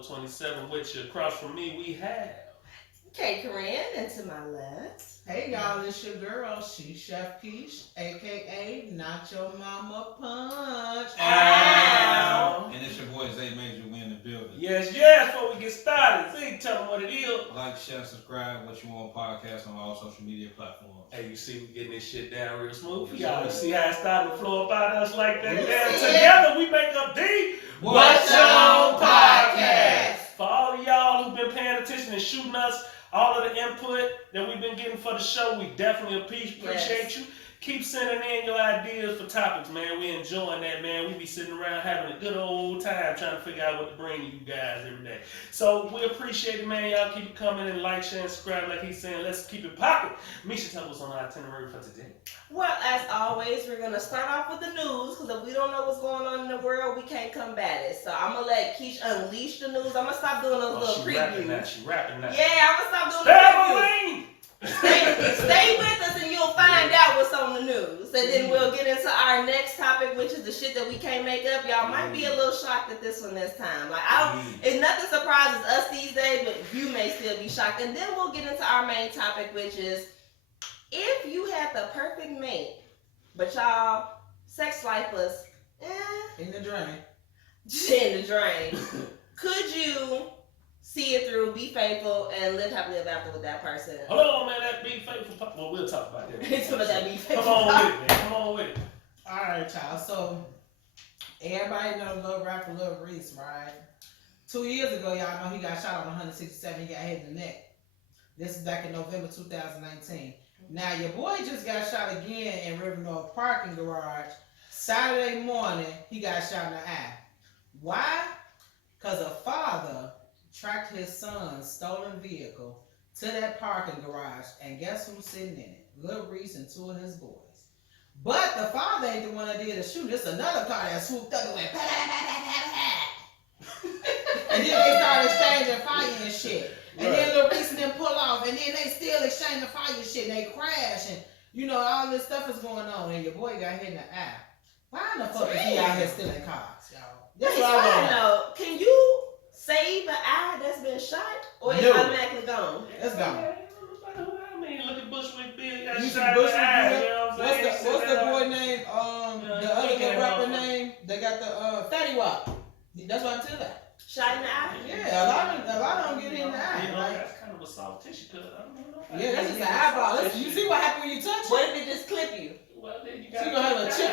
episode 27. With you across from me, we have. Okay, Corinne, and to my left. Hey y'all, it's your girl, she Chef Keish, aka Not Your Mama Punch. Ow. And it's your boy Zay Major. We in the building. Yes. Before we get started, Z, tell them what it is. Like, share, subscribe, what you want podcast on all social media platforms. Hey, you see, we getting this shit down real smooth. Yes, Y'all sir. see how it started to flow about us like that? Yes, Damn, sir. together we make up the What's Your Own Podcast? For all of y'all who've been paying attention and shooting us all of the input that we've been getting for the show, we definitely appreciate you. Keep sending in your ideas for topics, man. We enjoying that, man. We be sitting around having a good old time trying to figure out what to bring you guys every day. So we appreciate it, man. Y'all keep it coming and like, share, and subscribe like he's saying. Let's keep it popping. Misha, tell us on our itinerary for today. Well, as always, we're going to start off with the news, because if we don't know what's going on in the world, we can't combat it. So I'm going to let Keish unleash the news. I'm going to stop doing those little she rapping now. previews. She rapping now. Yeah, I'm going to stop doing the previews. Stay Stay with us and you'll find out what's on the news. And then we'll get into our next topic, which is the shit that we can't make up. Y'all might be a little shocked at this one this time. Like, it's nothing surprises us these days, but you may still be shocked. And then we'll get into our main topic, which is if you had the perfect mate, but y'all sex life was In the drain. in the drain, could you see it through, be faithful, and live happily ever after with that person? Hold on, man. That be faithful. Well, we'll talk about that. It's gonna that be faithful. Come on with it, man. Come on with it. Alright, y'all. So, everybody know Lil rapper Lil Reese, right? 2 years ago, y'all know he got shot on 167. He got hit in the neck. This is back in November 2019. Now, your boy just got shot again in River North parking garage. Saturday morning, he got shot in the eye. Why? Because a father tracked his son's stolen vehicle to that parking garage, and guess who's sitting in it? Lil Reese and two of his boys. But the father ain't the one that did the shooting. It's another car that swooped up and went, and then they started exchanging fire and shit. And then Lil Reese and them pull off, and then they still exchanging fire and shit, and they crash, and you know, all this stuff is going on, and your boy got hit in the eye. Why in the fuck is he out here stealing cars, y'all? That's Wait, what so I I want to know. know. Can you save an eye that's been shot, or is it No. automatically gone? Let's go. I mean, look at Bushwick Bill. Got You see shot in the Bushwick eye, Bill? you know what I'm saying? What's the boy name? The other he little got rapper motherfucker. name? They got the Fatty Wap. That's what I'm telling you. Shot in the eye? Yeah, a lot of them get hit in the eye. You know, Like, that's kind of a soft tissue cut. I don't know. yeah, that's just an eyeball. Listen, you see what happened when you touch it? What if it just clip you? Well, then you She got gonna have a chip.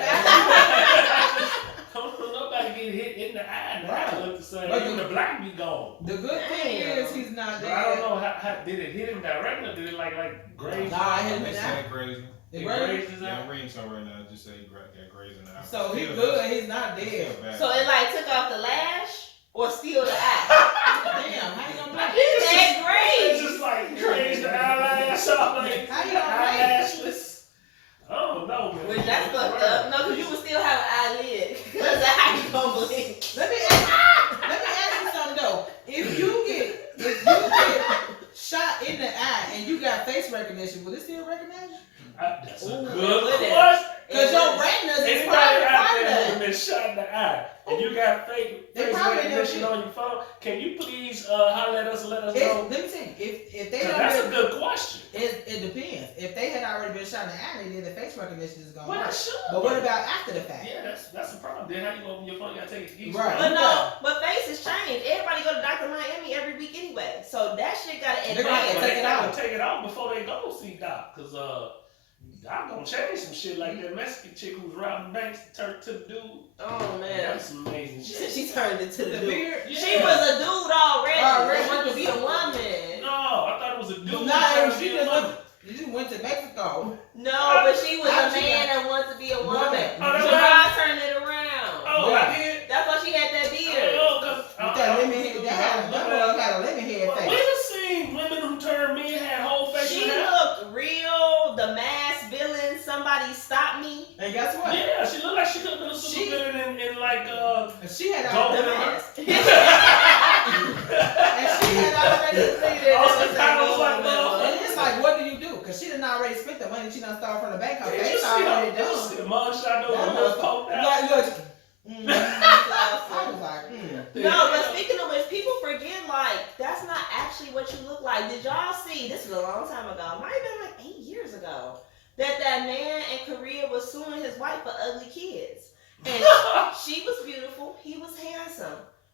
Nobody get hit in the eye. The Right. eye look the same. But Even the black be gone. The good thing Damn. is he's not But I don't dead. know how did it hit him directly or did it like graze? Nah, it hit him They in the say eye. that grazing. It It grazed? grazed his Yeah, eye? I'm reading something right now. Just say he got grazing the eye. So he's Still, good. He's not it's dead. still bad. So it like took off the lash or steal the eye? Damn, how you gonna That blame? It's great. just like grazed the eyelash off like How you gonna blame? eyelashless. I don't know, man. Which that's fucked up. No, because you would still have an eyelid. Because how you gonna blink? Let me ask you something though. If you get shot in the eye and you got face recognition, will it still recognize you? That's a Ooh, good would it? question. Cause your retinas is Anybody probably out part of there who's that. been shot in the eye and you got fake They face probably recognition don't- on your phone, can you please holler at us and let us know? Let me tell you, if they 'Cause don't, that's a good question. it depends. If they had already been shot in the eye, then the face recognition is gonna Well, work. sure. But what about after the fact? Yeah, that's the problem. Then how you open your phone? You gotta take it. Right. But no, but faces change. Everybody go to Dr. Miami every week anyway. So that shit gotta They're gonna have to advance. take it out. Take it out before they go see Doc, cause Doc gonna change some shit like that Mexican chick who's robbing banks turned to the dude. Oh man. That's some amazing shit. She turned into the The dude. beard? She was a dude already. Already. She wanted to be a woman. No, I thought it was a dude. No, trying to she be a just woman. went to Mexico. No, but she was How a she man got- that wanted to be a woman. Woman. Oh, that's So right. God turned it around. Oh, Yeah. I did. That's why she had that beard. Oh, cause With that lemon head, that had a lemon head We face. done seen women who turned men had whole facial She hair. looked real, the masked villain, somebody stop me. And guess what? Yeah, she looked like she could have been a super villain in like She had Go The already, ahead. mask. and she had already completed Austin it. Powers like, well, And it's like, what do you do? Because she done already spent the money. She done started from the bank. Her Did you face see already the done. mugshot though? That The little motherfucker- poke out? Like, look. I was like, No, but speaking of which, people forget actually what you look like. Did y'all see? This was a long time ago. Might have been like 8 years ago. That man in Korea was suing his wife for ugly kids, and she was beautiful, he was handsome,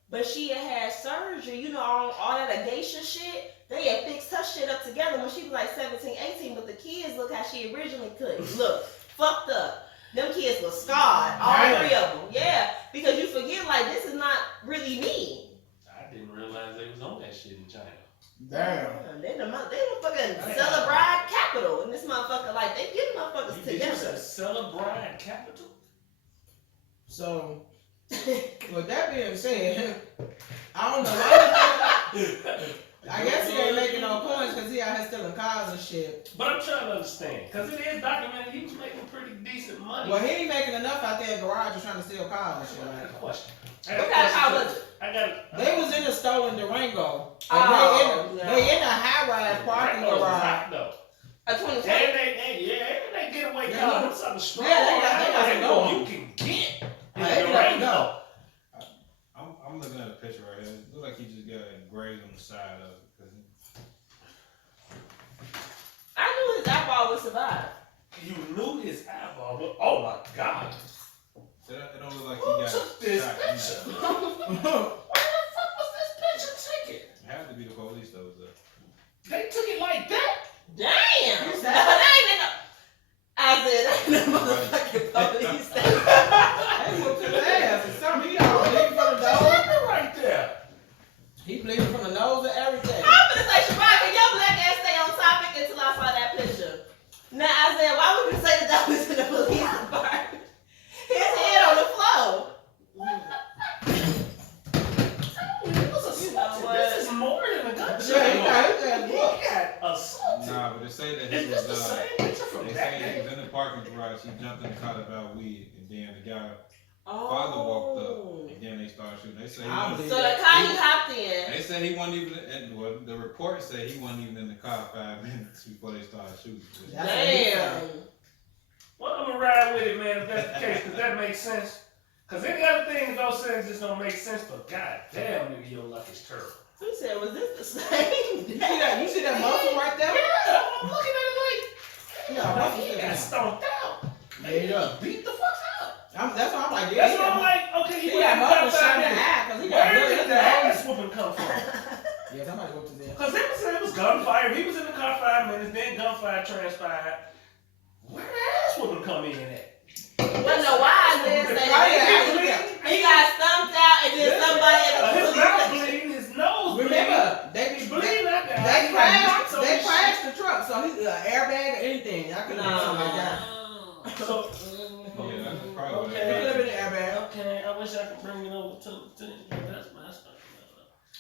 but she had surgery. You know, all that geisha shit. They had fixed her shit up together when she was like 17, 18, but the kids look how she originally couldn't look. Fucked up. Them kids were scarred, all three of them. Yeah, because you forget, like, this is not really me. I didn't realize they was on that shit in China. Damn. They the fucking Celebrite capital, and this motherfucker, like, they get motherfuckers Did you together. say Celebrite capital? So, with that being said, I don't know why. I guess he ain't making no coins because he out here stealing cars and shit. But I'm trying to understand, because it is documented he was making pretty decent money. Well, he ain't making enough out there in the garage trying to steal cars and shit. I got a Like. question. What kind of car was it? They was in a stolen Durango. And Oh, they in a high-rise parking garage. A 2020? They getaway Yeah. car. Them something strong. Yeah, they got That's to all go. you can get. They got to go. I'm looking at a picture right here. It looks like he just got engraved on the side of it. I knew his eyeball would survive. You knew his eyeball, but oh my god. It don't look like Who he got took this shot. picture? It Where the fuck was this picture taken? had to be the police that was there. They took it like that? Damn! You No, said- that ain't no. I said, that ain't no motherfucking police. They whooped his ass. And some he all bleeding from the That's nose. happened right there. He bleeding from the nose and everything. I'm gonna say, Shabbat, can your black ass stay on topic until I saw that picture? Now, Isaiah, why would you say that was in the police department? His head on the floor. This is more than a gunshot. Yeah, he got his ass He whooped. got assaulted. Nah, but they say that he Is this was the same picture from they that say he day? was in the parking garage, he jumped in the car to buy weed, and then the guy father walked up, and then they started shooting. They say he I wasn't, believe So the car he hopped in. they say he wasn't even well, the report said he wasn't even in the car 5 minutes before they started shooting. That's what he Damn. said. Well, I'm gonna ride with it, man, if that's the case, because that makes sense. Because any other things, those things just don't make sense, but god damn, nigga, your luck is terrible. Who said, was this the same? You see that muscle right there? Yeah, I'm looking at it like, Yeah, like muscle he sticking got out. stomped out. Yeah, he does. Beat the fuck up. That's why I'm like, yeah, That's why I'm like, okay, he went got in the muscle top shot 5 in the minutes. eye because he got Where blood did in the the ass nose. whooping come from? Yeah, somebody whooped his ass. Because they were saying it was gunfire. He was in the car 5 minutes, then gunfire transpired. Where the ass whooping come in at? Well, no, why Isaiah said Right, that? He got stumped out and then somebody at the His police mouth station. bleeding, his nose bleeding. Remember, they bleeding out there. crashed the truck, so he airbag or anything. I could have been something like that. So, Yeah, that's probably what It okay. could have been an airbag. Okay, I wish I could bring it over to that's my stuff.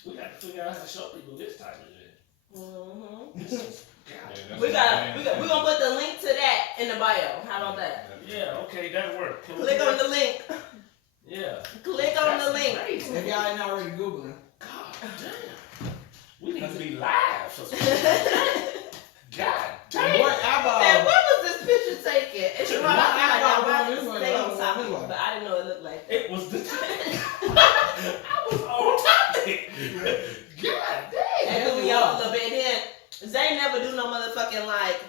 We got to figure out how to show people this type of shit. Mhm. This is, Yeah, God. that's We're what gonna put the link to that in the bio. How about that? Yeah, okay, that'll work. Can we Click do on that? the link. Yeah. Click on the That's link. amazing. If y'all ain't already Googling. God damn. We need to be live for some God damn. What Said, eyeball? where was this picture taken? It's Took right. my I like eyeball that. Why on did this it one, stay the on other top? one, this one. But I didn't know it looked like that. It was the I was on topic. God damn. That threw me off a little bit. Then Zay never do no motherfucking like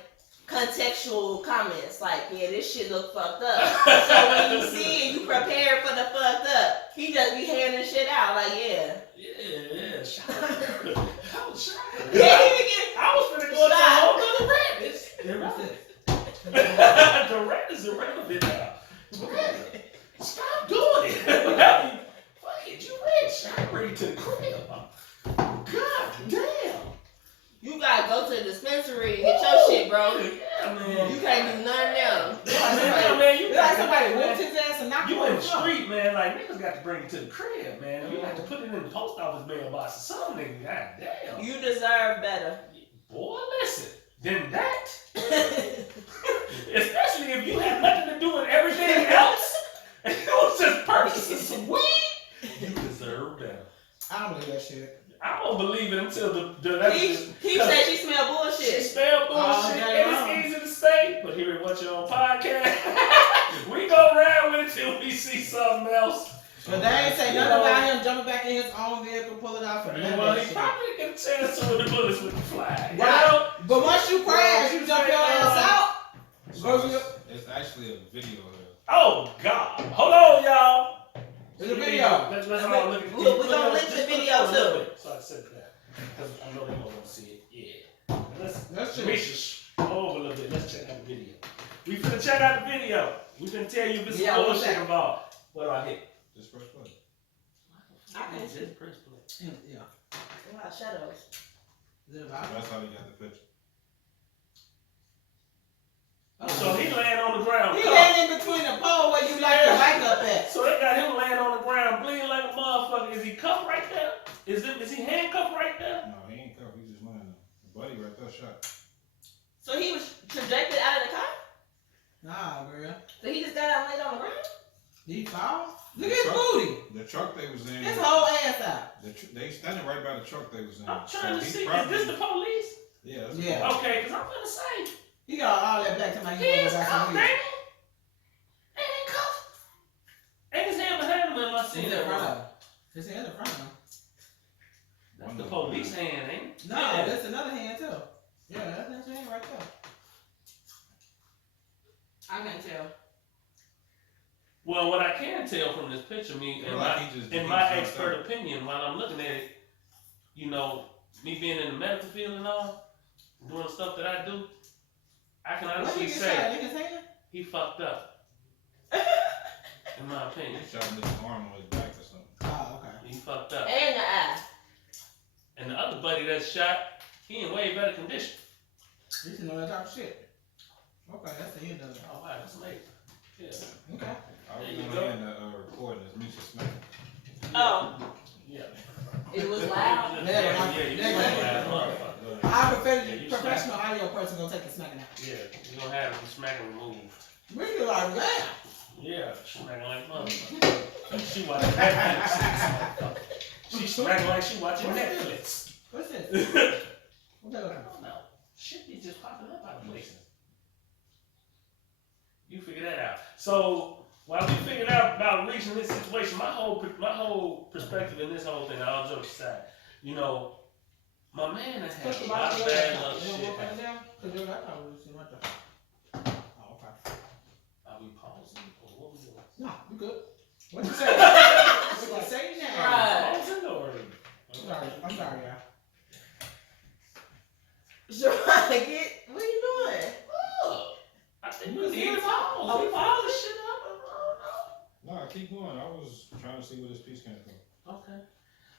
contextual comments. Like, yeah, this shit look fucked up. So when you see it, you prepare for the fucked up. He just be handing shit out. Like, yeah. Yeah, shout out. I was shocked. Yeah, he be getting. I was finna go to a whole nother rant. It's irrelevant. The rant is irrelevant now. Stop doing it. Fuck it, you rich. I'm ready to the crib. God damn. You gotta go to the dispensary and get your shit, bro. Yeah, man. You can't do nothing else. Yeah, man, you It's like got somebody man. whooped his ass and knocked him You on in the the floor. street, man. Like niggas got to bring it to the crib, man. You got to put it in the post office mailbox or something. God damn. You deserve better. Boy, listen. Then that, especially if you have nothing to do with everything else, and you was just purchasing some weed, you deserve better. I don't believe that shit. I don't believe it until He said she smell she bullshit. spelled Oh, bullshit, damn. and it's easy to say, but here we watch it on podcast. We go around with it till we see something else. But they ain't say nothing about him jumping back in his own vehicle, pulling out for nothing. Well, he you probably didn't get a chance to when the bullets would fly. You Right. know? But once you crash, you jump your ass out. So it's actually a video here. Oh, God. Hold on, y'all. There's a video. Let's all look at We're gonna link the video, too. So I said that. Because I know they don't want to see it. Yeah. That's true. Misha, over a little bit. Let's check out the video. We finna check out the video. We finna tell you if it's Yeah, some what's bullshit that? involved. What do I hit? Just press play. I can see. Just press play. Yeah. A lot of shadows. Is it about? That's how they got the picture. So he laying on the ground. He cuffed. laying in between the pole where you like your bike up at. So they got him laying on the ground, bleeding like a motherfucker. Is he cuffed right there? Is he handcuffed right there? No, he ain't cuffed. He just laying there. The buddy right there shot. So he was trajected out of the car? Nah, girl. So he just got out and laid on the ground? Did he fall? Look at his booty. The truck they was in. His whole ass out. They standing right by the truck they was in. I'm trying to he see. probably- Is this the police? Yeah. That's Yeah. Okay, because I'm gonna say He got all that black to my he head. is cuffed, ain't he? Ain't he cuffed? Ain't his hand behind him unless I He's seen in that front wrong. of him. His hand in front of him. That's the police hand, ain't it? No, Yeah. that's another hand too. Yeah, that's his hand right there. I can't tell. Well, what I can tell from this picture, in my expert opinion, while I'm looking at it, you know, me being in the medical field and all, doing stuff that I do, I can honestly say Look at his hand. he fucked up. In my opinion, He shot him with his arm on his back or something. Oh, okay. he fucked up. And the eye. And the other buddy that shot, he in way better condition. You should know that type of shit. Okay, that's the end of it. Oh wow, that's amazing. Yeah. Okay. I was There you going in the recording as Misha Smith. Oh, Yeah. it was loud. Yeah, you Yeah, gonna yeah. have motherfucker. Our you professional audio person gonna take the smacking out. Yeah, you gonna have him smacking removed. We be like, yeah. Yeah, smacking like motherfucker. She watching Netflix. She smacking like she watching Netflix. What's this? What that I look don't know. Shit be just popping up out of places. You figure that out. So while we figured out about reaching this situation, my whole perspective in this whole thing, all jokes aside, you know, my man has had a lot of bad luck shit happen. Oh, okay. Are we pausing or what we doing? No, you good. What you say? What you say now? Right. Pausing or? I'm sorry, y'all. Get, what are you doing? Look, I think we need to pause. Are we We pause this shit up. I No, keep going. I was trying to see where this piece came from. don't know. Okay.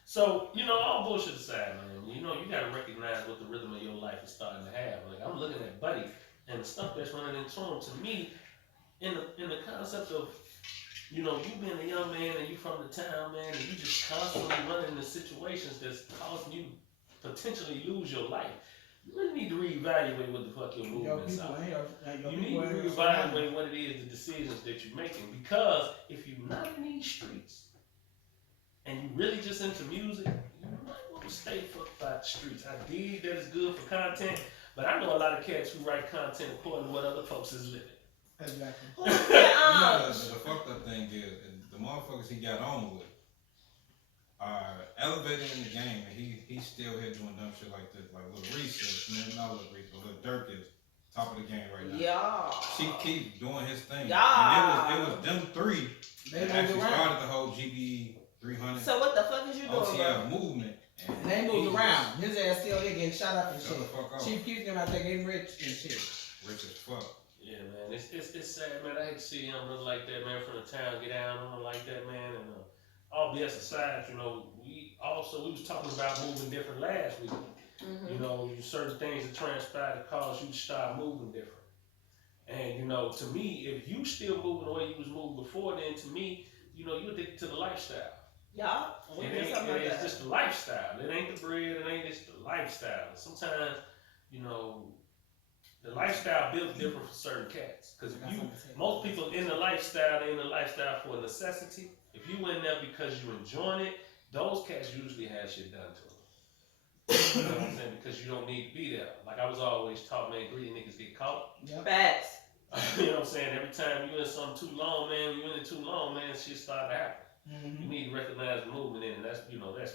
So, you know, all bullshit aside, man, you know, you gotta recognize what the rhythm of your life is starting to have. Like, I'm looking at Buddy and the stuff that's running into him, to me, in the concept of, you know, you being a young man and you from the town, man, and you just constantly running into situations that's causing you to potentially lose your life. You really need to reevaluate what the fuck your movements are. You need to reevaluate what it is, the decisions that you're making. Because if you're not in these streets and you really just into music, you might want to stay fucked by the streets. I dig that it's good for content, but I know a lot of cats who write content according to what other folks is living. Exactly. Who said, The fucked up thing is, the motherfuckers he got on with are elevated in the game, and he's still here doing dumb shit like this. Like Lil Reese is, not Lil Reese, but Lil Durk is top of the game right now. yeah. She keeps doing his thing. Yeah. And it was them three They that moved actually around. started the whole GB 300 So what the fuck is you doing, bro? OTF movement. And they moved around. His ass still there getting shot up and Shut shit. the fuck up. Chief keeps them out there getting rich and shit. Rich as fuck. Yeah, man, it's sad, man. I hate to see young brothers like that, man, from the town get down on them like that, man. And all BS aside, you know, we was talking about moving different last week. You know, certain things that transpire that cause you to start moving different. And you know, to me, if you still moving the way you was moving before, then to me, you know, you addicted to the lifestyle. Y'all, we did It something like ain't that. just the lifestyle. It ain't the bread. It ain't just the lifestyle. Sometimes, you know, the lifestyle built different for certain cats. Because most people in the lifestyle, they in the lifestyle for a necessity. If you in there because you enjoying it, those cats usually have shit done to them. You know what I'm saying? Because you don't need to be there. Like I was always taught, man, greedy niggas get caught. Facts. You know what I'm saying? Every time you in something too long, man, you in it too long, man, shit start to happen. You need to recognize the movement, and that's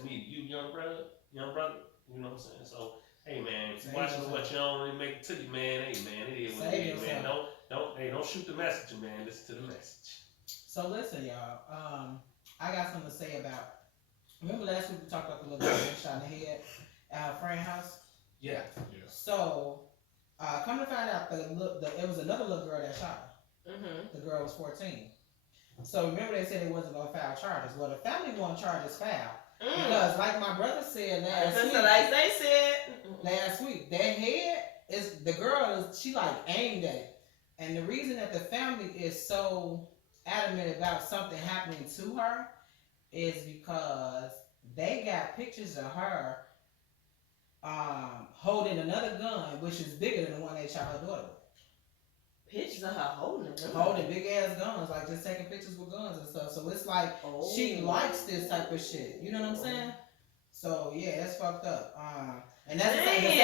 me. You young brother, you know what I'm saying. So hey man, watching what you own and make it to you, man. Hey man, it is what it is, man. Don't shoot the messenger, man. Listen to the message. So listen, y'all. I got something to say about. Remember last week we talked about the little girl that shot in the head at her friend's house. Yeah. So, come to find out, it was another little girl that shot her. The girl was 14. So remember they said they wasn't gonna file charges. Well, the family won't charge as foul because, like my brother said last week, that head is the girl. She like aimed at it, and the reason that the family is so adamant about something happening to her is because they got pictures of her holding another gun, which is bigger than the one they shot her daughter with. Pictures of her holding a gun. Holding big ass guns, like just taking pictures with guns and stuff. So it's like she likes this type of shit. You know what I'm saying? So yeah, that's fucked up. And that's the same thing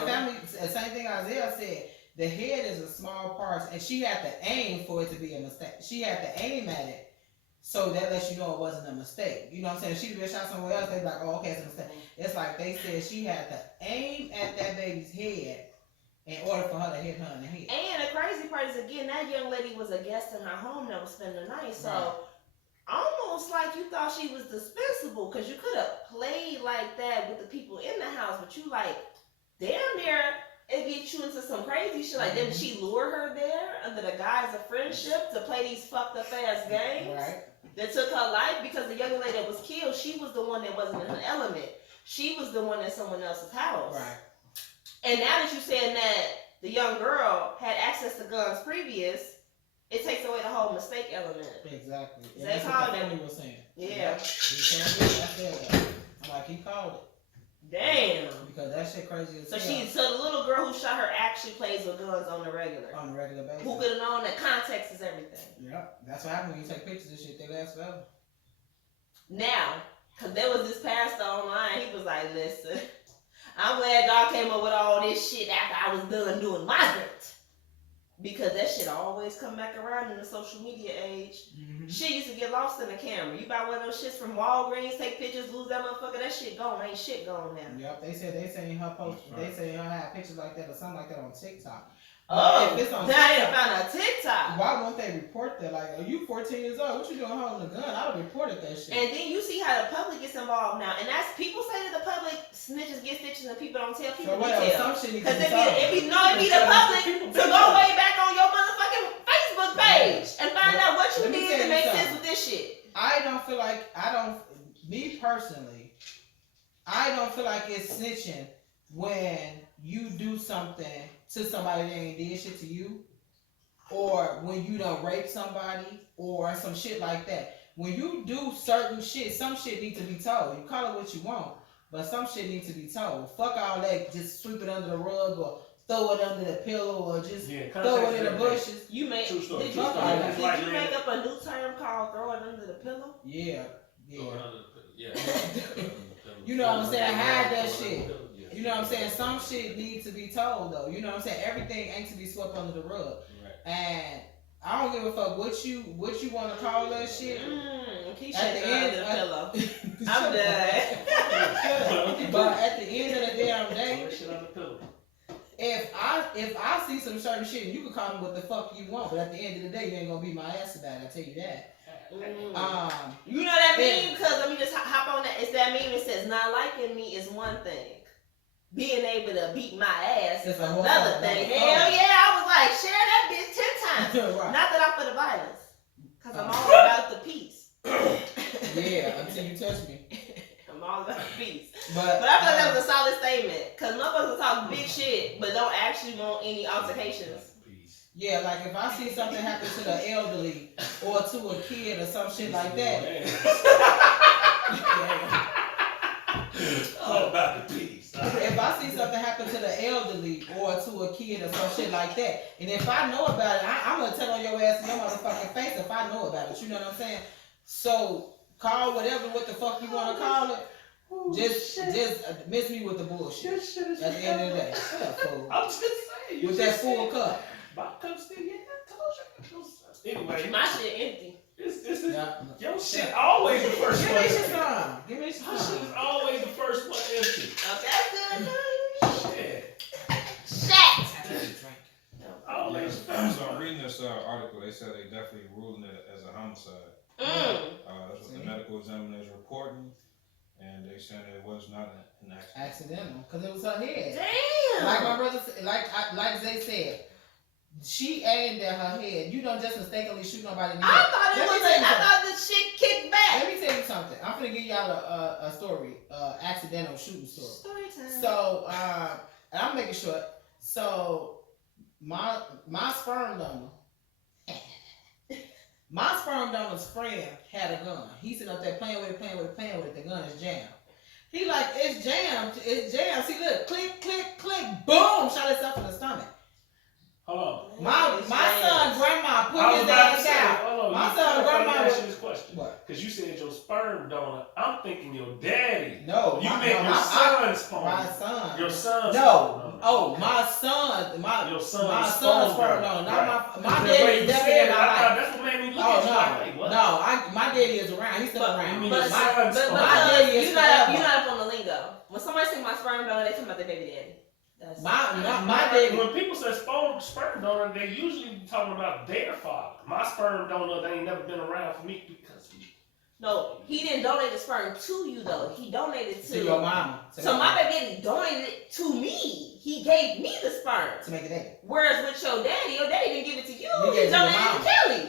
the family, the same thing Isaiah said. The head is a small part, and she had to aim for it to be a mistake. She had to aim at it, so that lets you know it wasn't a mistake. You know what I'm saying? If she'd been shot somewhere else, they'd be like, oh, okay, it's a mistake. It's like they said she had to aim at that baby's head in order for her to hit her in the head. And the crazy part is, again, that young lady was a guest in her home that was spending the night, so almost like you thought she was dispensable, because you could have played like that with the people in the house, but you like, damn near, it gets you into some crazy shit. Like, didn't she lure her there under the guise of friendship to play these fucked up ass games? Right. That took her life, because the young lady that was killed, she was the one that wasn't in her element. She was the one in someone else's house. Right. And now that you're saying that the young girl had access to guns previous, it takes away the whole mistake element. Exactly. That's what how the family was saying. Yeah. He said that. I'm like, he called it. Damn. Because that shit crazy as hell. So the little girl who shot her actually plays with guns on the regular. On a regular basis. Who could have known that context is everything? Yep. That's what happens when you take pictures of shit. They last forever. Now, because there was this pastor online, he was like, listen, I'm glad God came up with all this shit after I was done doing my dirt. Because that shit always come back around in the social media age. Shit used to get lost in the camera. You buy one of those shits from Walgreens, take pictures, lose that motherfucker, that shit gone. Ain't shit gone now. Yep, they saying her post, they saying her have pictures like that or something like that on TikTok. Oh, if it's on now TikTok, they found a TikTok. why won't they report that? Like, are you 14 years old? What you doing holding a gun? I would have reported that shit. And then you see how the public gets involved now. And that's, people say that the public snitches get stitches and people don't tell people details. Because it be the public to go way back on your motherfucking Facebook page and find out what you did to make sense with this shit. Me personally, I don't feel like it's snitching when you do something to somebody that ain't did shit to you, or when you done rape somebody, or some shit like that. When you do certain shit, some shit need to be told. You call it what you want, but some shit needs to be told. Fuck all that, just sweep it under the rug, or throw it under the pillow, or just throw it in the bushes. Did you make up a new term called throw it under the pillow? Yeah. Yeah. You know what I'm saying? Hide that shit. You know what I'm saying? Some shit needs to be told, though. You know what I'm saying? Everything ain't to be swept under the rug. Right. And I don't give a fuck what you want to call that shit. At the end of the pillow. I'm done. But at the end of the damn day, if I see some certain shit, you can call me what the fuck you want, but at the end of the day, you ain't gonna beat my ass about it. I tell you that. You know that meme? Because let me just hop on that. It's that meme that says not liking me is one thing. Being able to beat my ass is another thing. Hell yeah, I was like, share that bitch 10 times. Right. Not that I'm for the violence. Because I'm all about the peace. Yeah, until you touch me. I'm all about the peace. But I feel like that was a solid statement. Because motherfuckers will talk big shit, but don't actually want any altercations. Yeah, like if I see something happen to the elderly or to a kid or some shit like that. All about the peace. If I see something happen to the elderly or to a kid or some shit like that, and if I know about it, I'm gonna tell on your ass in your motherfucking face if I know about it. You know what I'm saying? So call what the fuck you wanna call it. Just miss me with the bullshit. At the end of the day, I'm just saying. With that full cup. My cup's still, I told you. Anyway, my shit empty. It's Yeah. your shit always the first Give one. me some. Give me Her shit some. is always the first one empty. Oh, that's good. Shit. Shit. Always the So first I'm one. reading this article. They said they definitely ruling it as a homicide. That's what the medical examiner is reporting, and they saying it was not an accident. Accidental, because it was her head. Damn. Like my brother, like Zay said, she aimed at her head. You don't just mistakenly shoot nobody in the I head. thought it Let me was. tell you I something. thought the shit kicked back. Let me tell you something. I'm gonna give y'all a story, accidental shooting story. Story time. So, and I'm making sure. So, my sperm donor, my sperm donor's friend had a gun. He sitting up there playing with it. The gun is jammed. He like, it's jammed. See, look, click, boom, shot himself in the stomach. Hold on. My son, grandma put I was his about to ass say, out. hold on. My you son, gotta grandma ask was- you this question. What? Because you said your sperm donor. I'm thinking your daddy. No, You my, meant no, your my, son's sperm. my son. Your son's No. sperm donor. Oh, my son, Your son's my son's sperm donor, not Right. my The way daddy you is definitely in said it, my I life. thought that's what made me look Oh at you like, wait, what? my daddy is around. He's still But- around. You mean But, your my, son's but sperm my donor? daddy is you're not forever. up on the lingo. When somebody say my sperm donor, they talking about their baby daddy. That's my daddy. When people say sperm donor, they usually talking about their father. My sperm donor, they ain't never been around for me because he. No, he didn't donate the sperm to you though. He donated To your mama. So my baby daddy donated it to me. He gave me the sperm. To make it baby. Whereas with your daddy didn't give it to you. He He gave it to your donated it mama. to Kelly.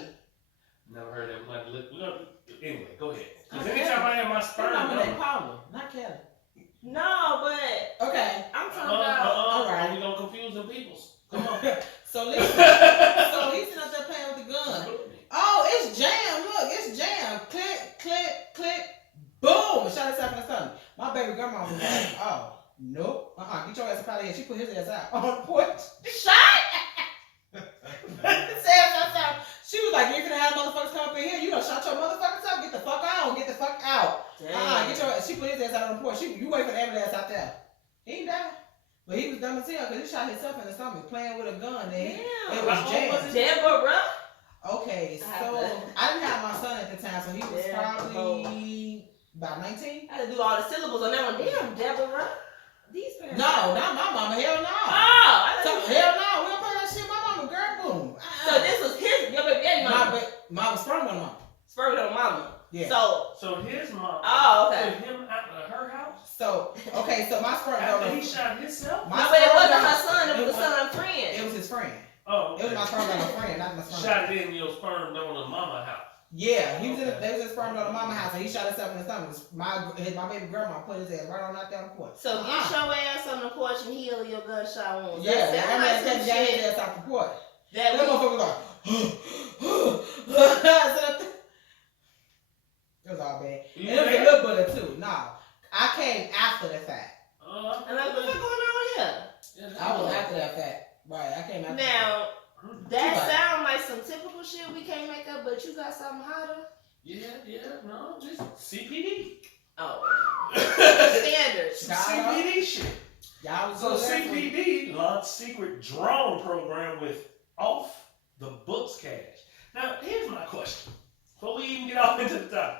Never heard that. Like, anyway, go ahead. Because Okay. anytime I have my sperm Mama named donor. Paula, not Kelly. No, but Okay. I'm talking about. Alright. Are we gonna confuse the peoples? Come on. So listen. So he's sitting up there playing with the gun. Oh, it's jammed. Look, it's jammed. Click. Boom. And shot himself in the stomach. My baby grandma was like, oh, nope. Get your ass up out of here. She put his ass out on the porch. Shot. She was like, you're gonna have motherfuckers come up in here. You done shot your motherfuckers up. Get the fuck out. Get the fuck out. She put his ass out on the porch. You wait for the ambulance out there. He ain't died. But he was dumb as hell because he shot himself in the stomach playing with a gun. And it was jammed. Deborah. Okay, so I didn't have my son at the time, so he was probably about 19. I had to do all the syllables on that one. Damn, Deborah. These parents. No, not my mama. Hell no. Oh, I So, didn't hell no. We don't play that shit. My mama, girl, boom. So this was your baby daddy mama. My sperm on mama. Sperm donor mama. Yeah. So his mom Okay. put him out of her house So my sperm after donor. he shot himself. My No, but it sperm wasn't donor- her son. It was the it son's friend. was his friend. Oh, It was my sperm donor friend, not my sperm. Shot it in your sperm donor mama house. Yeah, he was in. They was in sperm donor mama house, and he shot himself in the stomach. My baby grandma put his ass right on out there on the porch. So get your ass on the porch and heal your gunshot wounds. Yeah, that that man sounds kept like some his shit ass off the porch. that That we. motherfucker was like, it was all bad. You And it was a there? little bullet too. Nah, I came after the fact. And like, what the fuck going on here? I was after that fact. Right, I came after. Now, Too that bad. sound like some typical shit we can't make up, but you got something hotter? No, just CPD. Oh. Standards. CPD shit. Y'all was So good last week. CPD launched secret drone program with off the books cash. Now here's my question. Before we even get off into the topic,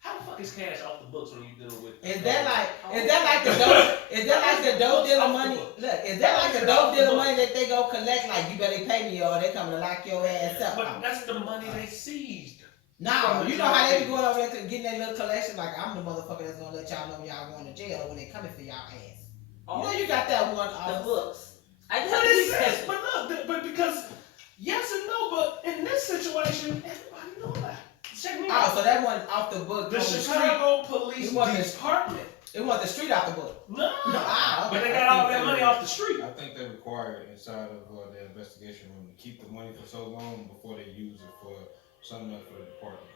how the fuck is cash off the books when you dealing with? Is that like the dope? Is that like the dope dealer money? Look, is that like the dope dealer money that they go collect? Like you better pay me or they coming to lock your ass up. But that's the money they seized. No, you know how they be going over there to getting that little collection. Like I'm the motherfucker that's gonna let y'all know y'all going to jail when they coming for y'all ass. You know you got that one. The books. I just What have to is be this? patient. But look, but because yes and no, but in this situation, everybody know about it. Check me Oh, out. so that one off the book. The on the street. Chicago Police It wasn't- Department. It want the street out the book. No, Ah, okay. but they got all that money off the street. I think they require it inside of their investigation room to keep the money for so long before they use it for something else for the department.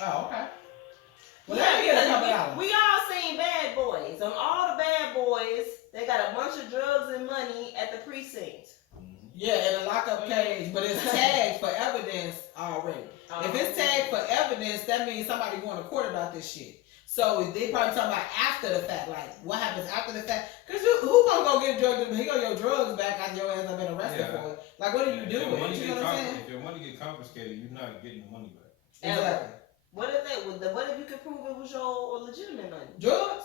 Oh, okay. Well, Yeah, let me get a couple because dollars. we all seen Bad Boys. On all the Bad Boys, they got a bunch of drugs and money at the precinct. Yeah, in a lockup cage, but it's tagged for evidence already. If it's tagged for evidence, that means somebody going to court about this shit. So they probably talking about after the fact, like what happens after the fact. Cause who gonna go get drugs? He gonna your drugs back after your ass have been arrested Yeah. for it. Like what do you do? If your money You get know what I'm saying? if your money get confiscated, you're not getting the money back. Exactly. What if you could prove it was your legitimate money? Drugs?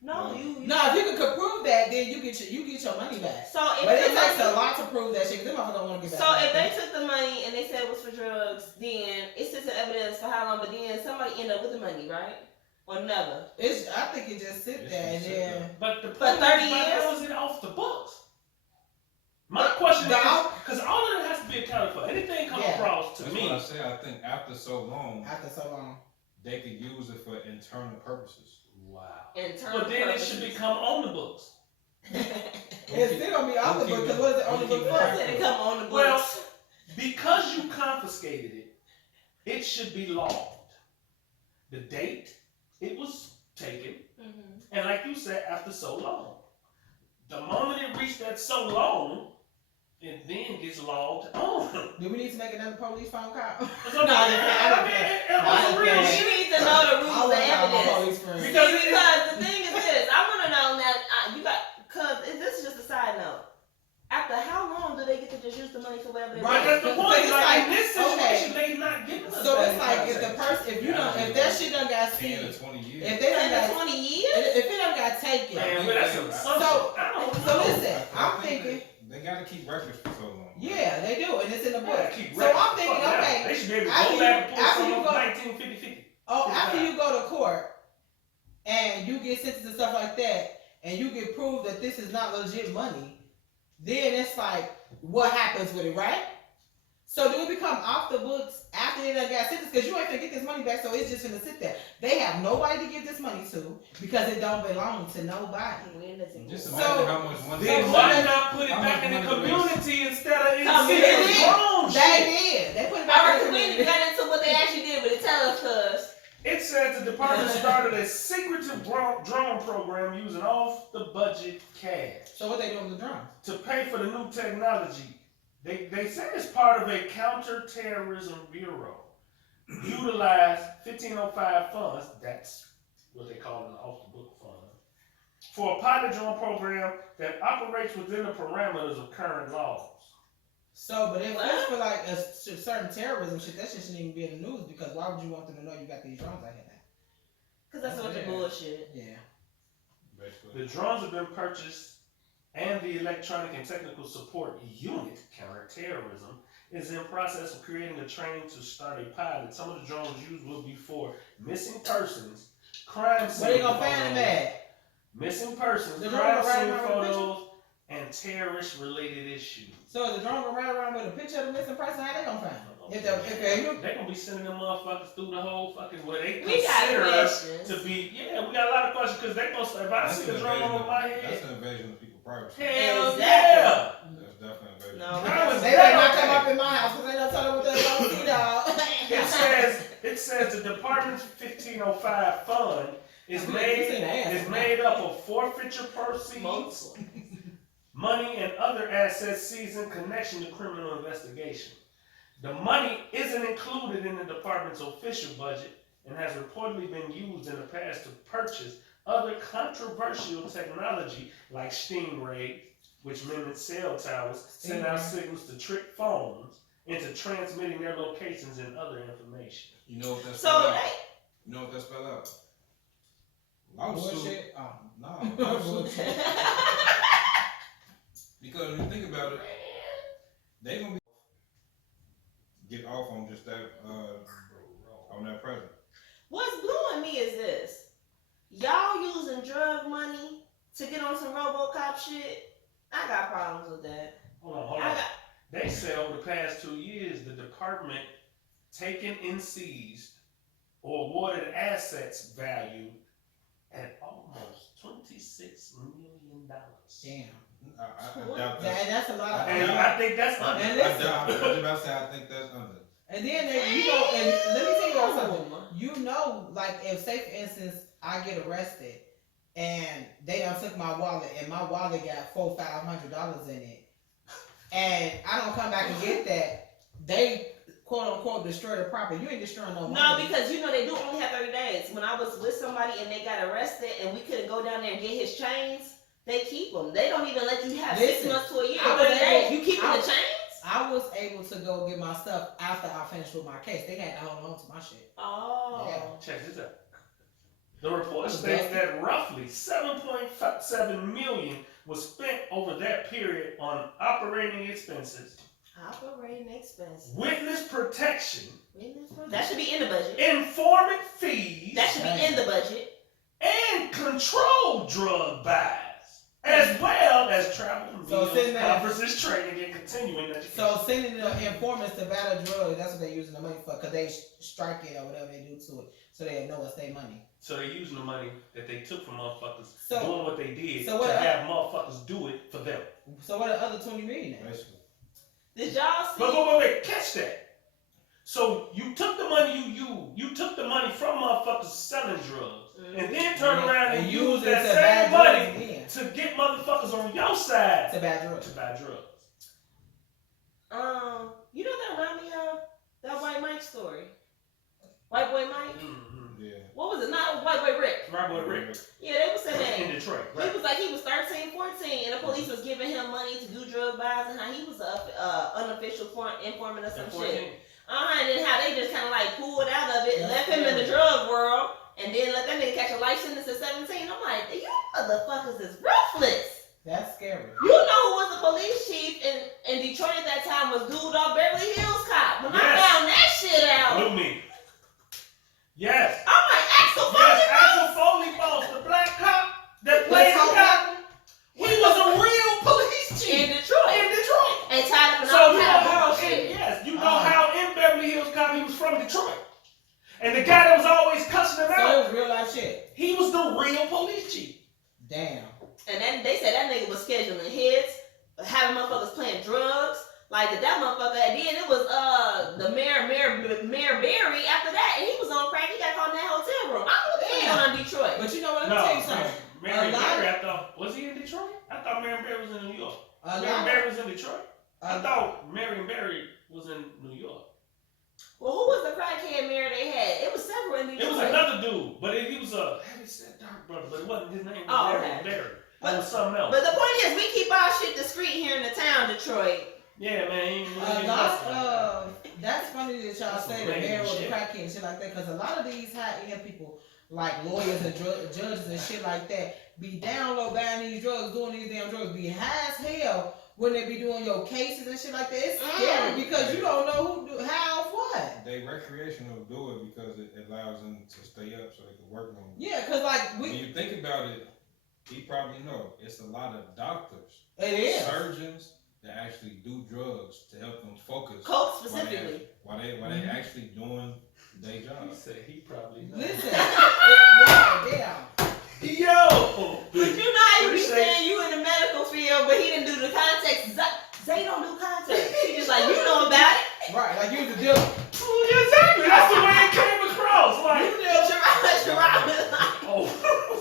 No, you. No, if you can prove that, then you get your money back. So if But it the takes a money- lot to prove that shit. Cause them motherfuckers don't want to get back. So if they took the money and they said it was for drugs, then it sits in evidence for how long? But then somebody end up with the money, right? Or never. I think it just sit there and then. But the For point 30 is, years? how is it off the books? My question is, No. because all of it has to be accounted for. Anything come Yeah. across to That's me, what I say. I think after so long, After so long. they could use it for internal purposes. wow. Internal But then it purposes. should become on the books. It's still gonna be on the book. Cause what is it on the book What for? said it come on the Well, books? because you confiscated it, it should be logged. The date it was taken, Mhm. and like you said, after so long. The moment it reached that so long, it then gets logged on. Do we need to make another police phone call? So, No, I don't it care. was I real don't We shit. need to know the I rules want of to call my evidence. police friend. Because Because the thing is this, I want to know that you got, cause this is just a side note. After how long do they get to just use the money for whatever they Right. But want? that's the Because point. it's Like, like, in this situation, they not giving us So that it's like if the context. person, if that shit done got 10 to seized, 20 years. if they done 10 to got, 20 years? if it done got taken, Man, well, that's an assumption. So- I don't so know. listen, I I'm think thinking, they gotta keep records for so long. yeah, they do, and it's in the book. Yeah, keep So records. I'm thinking, Fuck that. okay, They should be able to after go you- back and pull after some you of go- 1950. oh, after you go to court and you get sentenced and stuff like that, and you get proved that this is not legit money, then it's like, what happens with it, right? So do it become off the books after they done got sentenced? Because you ain't gonna get this money back, so it's just gonna sit there. They have nobody to give this money to because it don't belong to nobody. Just So- imagine how much money. Then So why what- not put it how back much in the money community instead of in Community. city grown They shit? did. They put it back Alright, in so the we community. got into what they actually did, but it tell us cause. It says the department started a secretive drone program using off-the-budget cash So what they doing with the drums? to pay for the new technology. They say it's part of a counterterrorism bureau. Utilize 1505 funds, that's what they call an off-the-book fund, for a pilot drone program that operates within the parameters of current laws. So, but if What? it's for like a certain terrorism shit, that shit shouldn't even be in the news because why would you want them to know you got these drones out here now? Cause that's a bunch of bullshit. Yeah. Basically. The drones have been purchased, and the electronic and technical support unit, counterterrorism, is in process of creating a training to start a pilot. Some of the drones used will be for missing persons, crime scene Where they gonna find them photos, at? missing persons, The drone crime gonna ride scene around with a photos, and terrorist-related issues. So the drone gonna ride around with a picture of the missing person, how they gonna find them? If They're gonna be sending them motherfuckers through the whole fucking where they We got consider us questions. to be. Yeah, we got a lot of questions because they gonna say if I That's see an a drone invasion over my of- head, That's an invasion of people's privacy. hell Exactly. yeah. That's definitely an invasion. No, How is They that better not come okay? up in my house because they don't tell them what they're gonna see, dog. It says the department's 1505 fund is You made seen the ass. is made up of forfeiture proceeds, Multiple. money, and other assets seized in connection to criminal investigation. The money isn't included in the department's official budget and has reportedly been used in the past to purchase other controversial technology like Stingray, which mimics cell towers, send out signals to trick phones into transmitting their locations and other information. You know what that's So spelled out? they You know what that's spelled out? Lawsuit. Bullshit. Oh. No, lawsuit. Because when you think about it, they gonna get off on just that, on that present. What's blowing me is this. Y'all using drug money to get on some RoboCop shit? I got problems with that. Hold on. They say over the past 2 years, the department taken and seized or awarded assets valued at almost $26 million. Damn. I doubt that. That's a lot. And I think that's under. And I listen. doubt. I was about to say I think that's under. And then you go and let me tell you about something. You know, like if say for instance I get arrested and they done took my wallet and my wallet got $400-500 in it, and I don't come back and get that, they quote unquote destroy the property. You ain't destroying no money. No, because you know they do only have 30 days. When I was with somebody and they got arrested and we couldn't go down there and get his chains, they keep them. They don't even let you have 6 Listen, months to a year. I was 30 days. able- You keeping I- the chains? I I was able to go get my stuff after I finished with my case. They had to hold on to my shit. Oh. Yeah. Check this out. The report states that roughly 7.7 million was spent over that period on operating expenses, Operating expenses. witness protection, That should be in the budget. informant fees, That should be in the budget. and controlled drug buys, as well as travel, So meals, sitting there- conferences, training, and continuing education. So sending the informants to battle drugs, that's what they're using the money for, because they strike it or whatever they do to it, so they know it's their money. So they're using the money that they took from motherfuckers, So- doing what they did so what- to have motherfuckers do it for them. So what are the other 20 million at? Basically. Did y'all see? But wait, catch that. So you took the money you took the money from motherfuckers selling drugs, and then turn around and use that to same buy money drugs again. to get motherfuckers on your side To buy drugs. to buy drugs. You know what that remind me of? That White Mike story. White Boy Mike? Mm-hmm. Yeah. What was it? Not White Boy Rick. Right, boy, Rick Yeah, they were saying that. in Detroit. He Right. was like, he was 13, 14, and the police was giving him money to do drug buys, and how he was a unofficial informant or some At shit. 14. And then how they just kind of like pulled out of it, That's left him in the scary. drug world, and then let that nigga catch a life sentence at 17. I'm like, you motherfuckers is ruthless. That's scary. You know who was the police chief in Detroit at that time was dude off Beverly Hills Cop. When I Yes. found that shit out, With me. Yes. I'm like, Axel Foley, Yes, bro. Axel Foley boss, the black cop that played the cop. He was a real police in chief Detroit. in Detroit. And tied up in So all you know kind of how bullshit. yes, you know how in Beverly Hills Cop he was from Detroit. And the guy that was always cussing him So out, it was real life shit. he was the real police chief. Damn. And then they said that nigga was scheduling hits, having motherfuckers playing drugs. Like that motherfucker, and then it was the Mayor Barry after that, and he was on crack. He got caught in that hotel room. I don't know what the fuck going on in Detroit. But you know what? Let me No, tell you something. Marion A lot Barry, of- I thought, was he in Detroit? I thought Marion Barry was in New York. A Marion lot, Barry was in Detroit? I a, thought Marion Barry was in New York. Well, who was the crackhead mayor they had? It was several in It Detroit. was another dude, but he was a heavy set dark brother, but it wasn't his name. Oh, Was okay. Barry. But- It was something else. But the point is, we keep our shit discreet here in the town, Detroit. Yeah, man. He a ain't lot hustling. of, that's funny that y'all That's say some the lame mayor was a shit. crackhead and shit like that, because a lot of these high-end people, like lawyers and judges and shit like that, be down low buying these drugs, doing these damn drugs, be high as hell when they be doing your cases and shit like that. It's scary because you don't know who, do, how, what. They recreational do it because it allows them to stay up so they can work on it. Yeah, because like, When you think about it, he probably know it's a lot of doctors, it is. surgeons that actually do drugs to help them focus. Coke while specifically. they actually doing their He job. said he probably knows. Listen, yeah. Yo! But you know how you be Appreciate- saying you in the medical field, but he didn't do the context. Zay don't do context. He just like, you know about it. Right, like you was a deal. Exactly. That's the way it came across. Like, Sherrod was like, oh.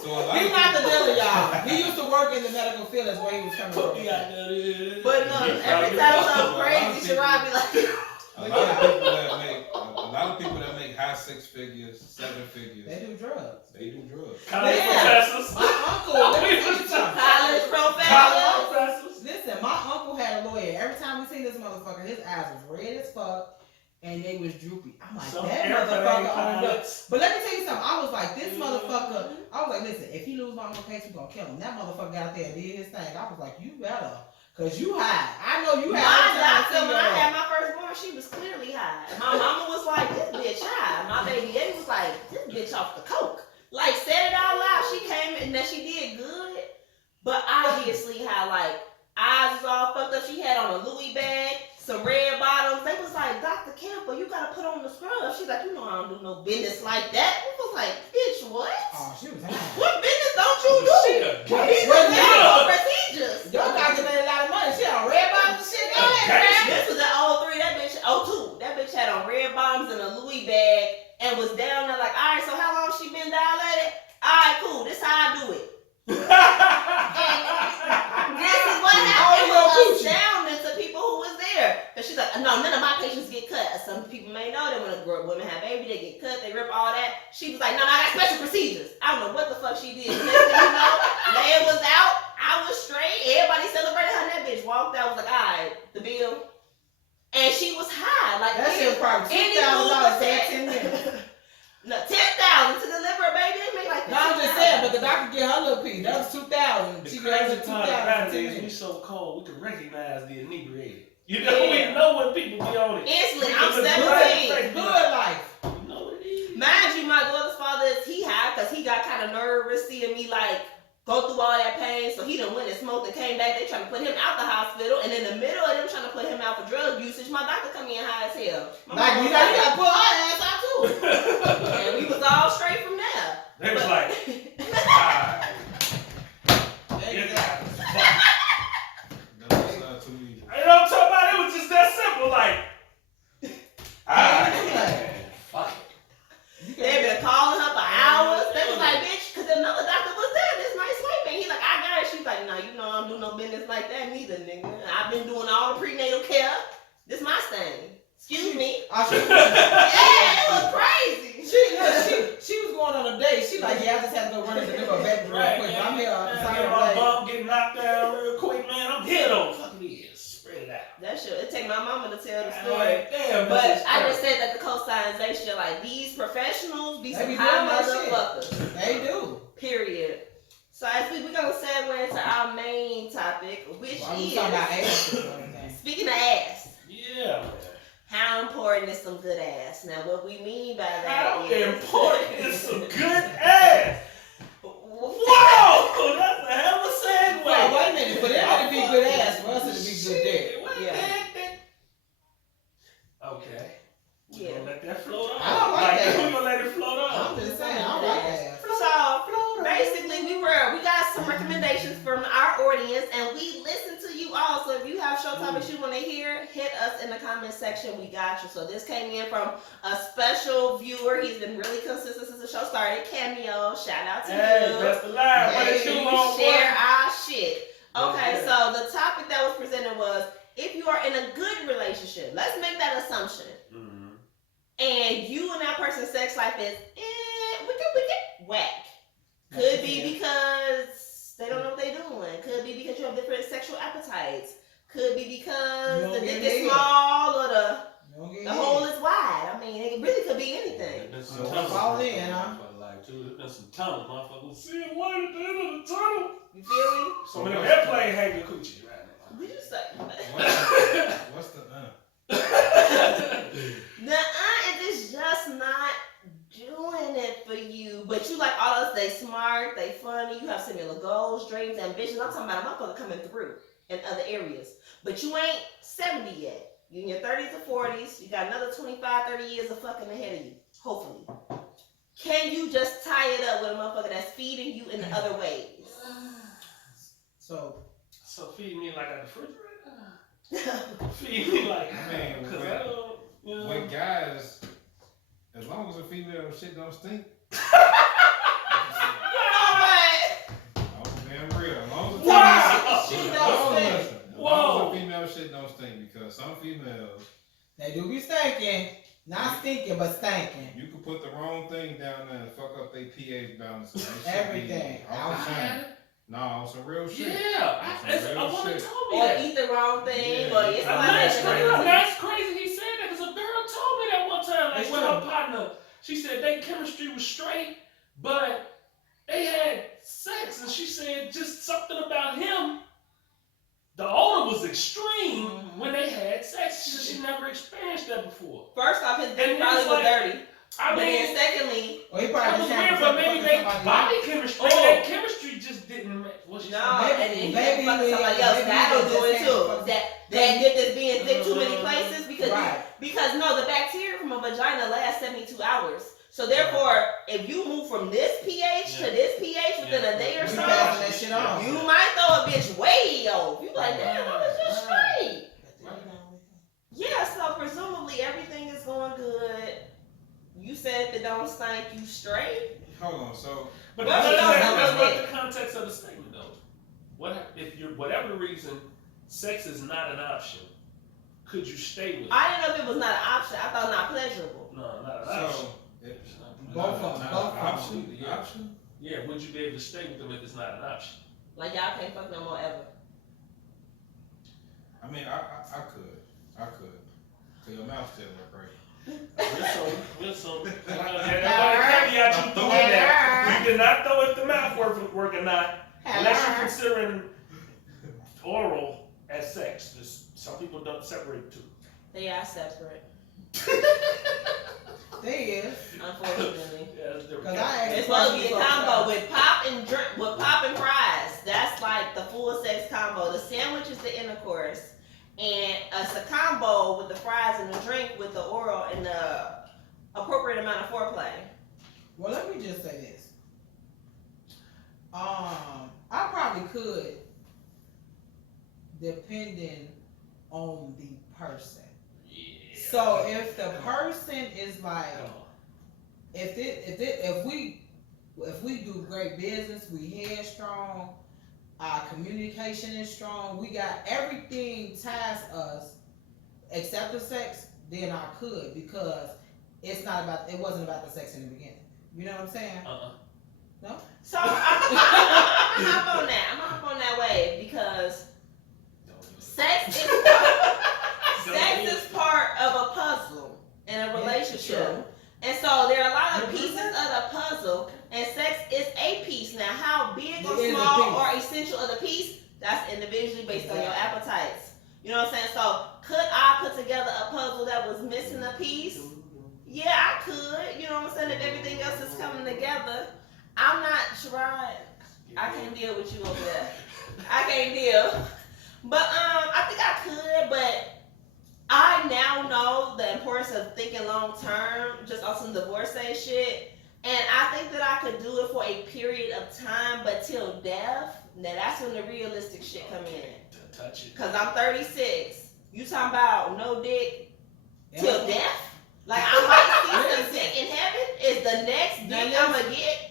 So a lot He's of not the people- dealer, y'all. He used to work in the medical field. That's where he was coming Put from. me out there. but no, every time something crazy, Sherrod be like, A lot of people that make high 6 figures, 7 figures, They do drugs. they do drugs. College Yeah. professors. My uncle, let me tell you something. college College professor. professors. Listen, my uncle had a lawyer. Every time we seen this motherfucker, his eyes was red as fuck, and they was droopy. I'm like, Some that airplane motherfucker on the. pilots. But let me tell you something. I was like, this motherfucker. I was like, listen, if he lose my uncle case, we gonna kill him. That motherfucker got out there and did his thing. I was like, you better, cause you high. I know you My high. doctor, when I had my firstborn, she was clearly high. My mama was like, this bitch high. My baby daddy was like, this bitch off the coke. Like, said it out loud. She came and that she did good, but obviously high. Like, eyes was all fucked up. She had on a Louis bag, some red bottoms. They was like, Dr. Campbell, you gotta put on the scrub. She's like, you know I don't do no business like that. We was like, bitch, what? Oh, she was high. What business don't you do? Shit, These Well, are yeah. medical procedures. Your doctor made a lot of money. She on red bottoms and shit. Go ahead, Okay. man. This was at 03, that bitch, 02. That bitch had on red bottoms and a Louis bag and was down there like, all right, so how long she been dilated? All right, cool, this how I do it. This is what happened. It was astounding to people who was there. Cause she's like, no, none of my patients get cut. Some people may know that when a women have baby, they get cut, they rip all that. She was like, no, I got special procedures. I don't know what the fuck she did. Next thing you know, Leia was out, I was straight, everybody celebrated her, and that bitch walked out, was like, all right, the bill. she was high. Like That shit was probably any $2,000 food for was 10 minutes. No, 10,000 to deliver a baby. They make like. No, I'm just saying, but the doctor get her little piece. That was 2,000. The She got crazy her part about 2,000 it for 10 is we minutes. so cold we can recognize the inebriated. You know, Yeah. we know when people be on it. Instantly, We I'm can look 17. right in the face, Good life. You know what it is. Mind you, my daughter's father is high because he got kind of nervous seeing me like go through all that pain. So he done went and smoked and came back. They trying to put him out the hospital, and in the middle of them trying to put him out for drug usage, my doctor come in high as hell. My Like, mama you was know, you gotta put her ass out too. and we was all straight from there. They was like, Exactly. ah, get out. That's not too easy. You know what I'm talking about? It was just that simple, like, fuck it. They been calling her for hours. They was like, bitch, because another doctor was there, this nice white man. He like, I got it. She's like, no, you know I don't do no business like that neither, nigga. I've been doing all the prenatal care. This my thing. Excuse me. Oh, Yeah, it was crazy. she was going on a date. She like, yeah, I just had to go run to the bathroom real Right, quick. man. I'm here. Get my bump, get knocked down real quick, man. I'm here though. Fuck it is. Spread it out. That shit, it take my mama to tell the story. Like, damn, But this is I just crazy. said that the cosigns, they shit like these professionals be They some be high doing that shit. motherfuckers. They do. Period. So as we're gonna segue into our main topic, which Well, I'm is talking about ass and everything. speaking of ass. Yeah, man. How important is some good ass? Now, what we mean by that How is important is some good ass? Whoa! That's a hell of a segue. Well, wait a minute. For them to be good ass, for us to be good dick. Shit, what Yeah. Okay. We Yeah. gonna let that float on. I don't like that. We gonna let it float on. I'm just saying, I like ass. So basically, we got some recommendations from our audience, and we listened to you all. So if you have show topics you want to hear, hit us in the comment section. We got you. So this came in from a special viewer. He's been really consistent since the show started. Cameo, shout out to Hey, you. that's the line. What Hey, it do, You homeboy? share our shit. Okay, Yeah. so the topic that was presented was if you are in a good relationship. Let's make that assumption. Mhm. And you and that person's sex life is wicked, whack. Could be because they don't know what they're doing. Could be because you have different sexual appetites. Could be You because don't the get dick is head. small or the You don't get the hit. hole is wide. I mean, it really could be anything. There's So some what's tunnels, all in, huh? motherfucker, like, too. There's been some tunnels, motherfucker. See a light at the end of the tunnel. You feel me? So many airplane hanging coochie right now. What you say? What's the Nuh-uh, it is just not doing it for you. But you like all of us, they smart, they funny, you have similar goals, dreams, ambitions. I'm talking about a motherfucker coming through in other areas. But you ain't 70 yet. You in your 30s or 40s, you got another 25, 30 years of fucking ahead of you, hopefully. Can you just tie it up with a motherfucker that's feeding you in other ways? So, So feed me like a refrigerator? Feed me like, I mean, because when- I don't, you know. With guys, as long as a female shit don't stink, I'm being real. As long as a Wow. She female, don't stink. listen, as long Whoa. as a female shit don't stink, because some females, they do be stinking. Not stinking, but stinking. you could put the wrong thing down there and fuck up their pH balance. and they should be Everything. off the chain. No, on some real shit. Yeah, a woman shit. told me Or that. eat the wrong thing, Yeah. or it's I'm like not that. straight up. That's crazy. He said that because a girl told me that one time. Like It's with true. her partner, she said their chemistry was straight, but they had sex, and she said just something about him. The odor was extreme when they had sex. She said she never experienced that before. First off, his dick And probably it's was like- dirty. I But then mean, secondly, Or he that probably was just weird, had but to maybe fuck they somebody body else. chemistry, Oh. their chemistry just didn't match. What she no, said. and then he Maybe fucking we- somebody else. maybe That'll we do it just too. saying- That dick is being thick too many places because Right. because no, the bacteria from a vagina lasts 72 hours. So therefore, if you move from this pH to this pH within a day or We so, passing that shit on. you might throw a bitch way off. You like, damn, I was just straight. Yeah, so presumably everything is going good. You said if it don't stink, you straight. Hold on, so But Well, that's, no, that's, no, that's no, not no. the context of the statement, though. What if you're whatever reason, sex is not an option? Could you stay with it? I didn't know if it was not an option. I thought not pleasurable. No, not an option. so it's Both of them, not both an of them. option. Yeah. Option. Yeah, would you be able to stay with them if it's not an option? Like y'all can't fuck no more ever. I mean, I could. So your mouth still look great. Listen. That caveat you threw in there. You did not throw if the mouth work or not, unless you're considering oral as sex. Some people don't separate the two. They are separate, There is. unfortunately. Yeah, it's different. Cause I It's supposed to be a combo with pop and fries. That's like the full sex combo. The sandwich is the intercourse, and it's a combo with the fries and the drink with the oral and the appropriate amount of foreplay. Well, let me just say this. I probably could, depending on the person. Yeah. So if the person is like, if we do great business, we headstrong, our communication is strong, we got everything ties us except the sex, then I could, because it wasn't about the sex in the beginning. You know what I'm saying? No? So I'm gonna hop on that. I'm gonna hop on that wave because sex is part of a puzzle in a relationship. And so there are a lot of pieces of the puzzle, and sex is a piece. Now, how big or small or essential of the piece, that's individually based on your appetites. You know what I'm saying? So could I put together a puzzle that was missing a piece? Yeah, I could. You know what I'm saying? If everything else is coming together, I'm not Sherrod. I can't deal with you over there. I can't deal. But I think I could, but I now know the importance of thinking long term, just on some divorcee shit. And I think that I could do it for a period of time, but till death, now that's when the realistic shit come in. Touch it. Cause I'm 36. You talking about no dick till death? Like I might see some dick in heaven. Is the next dick I'ma get?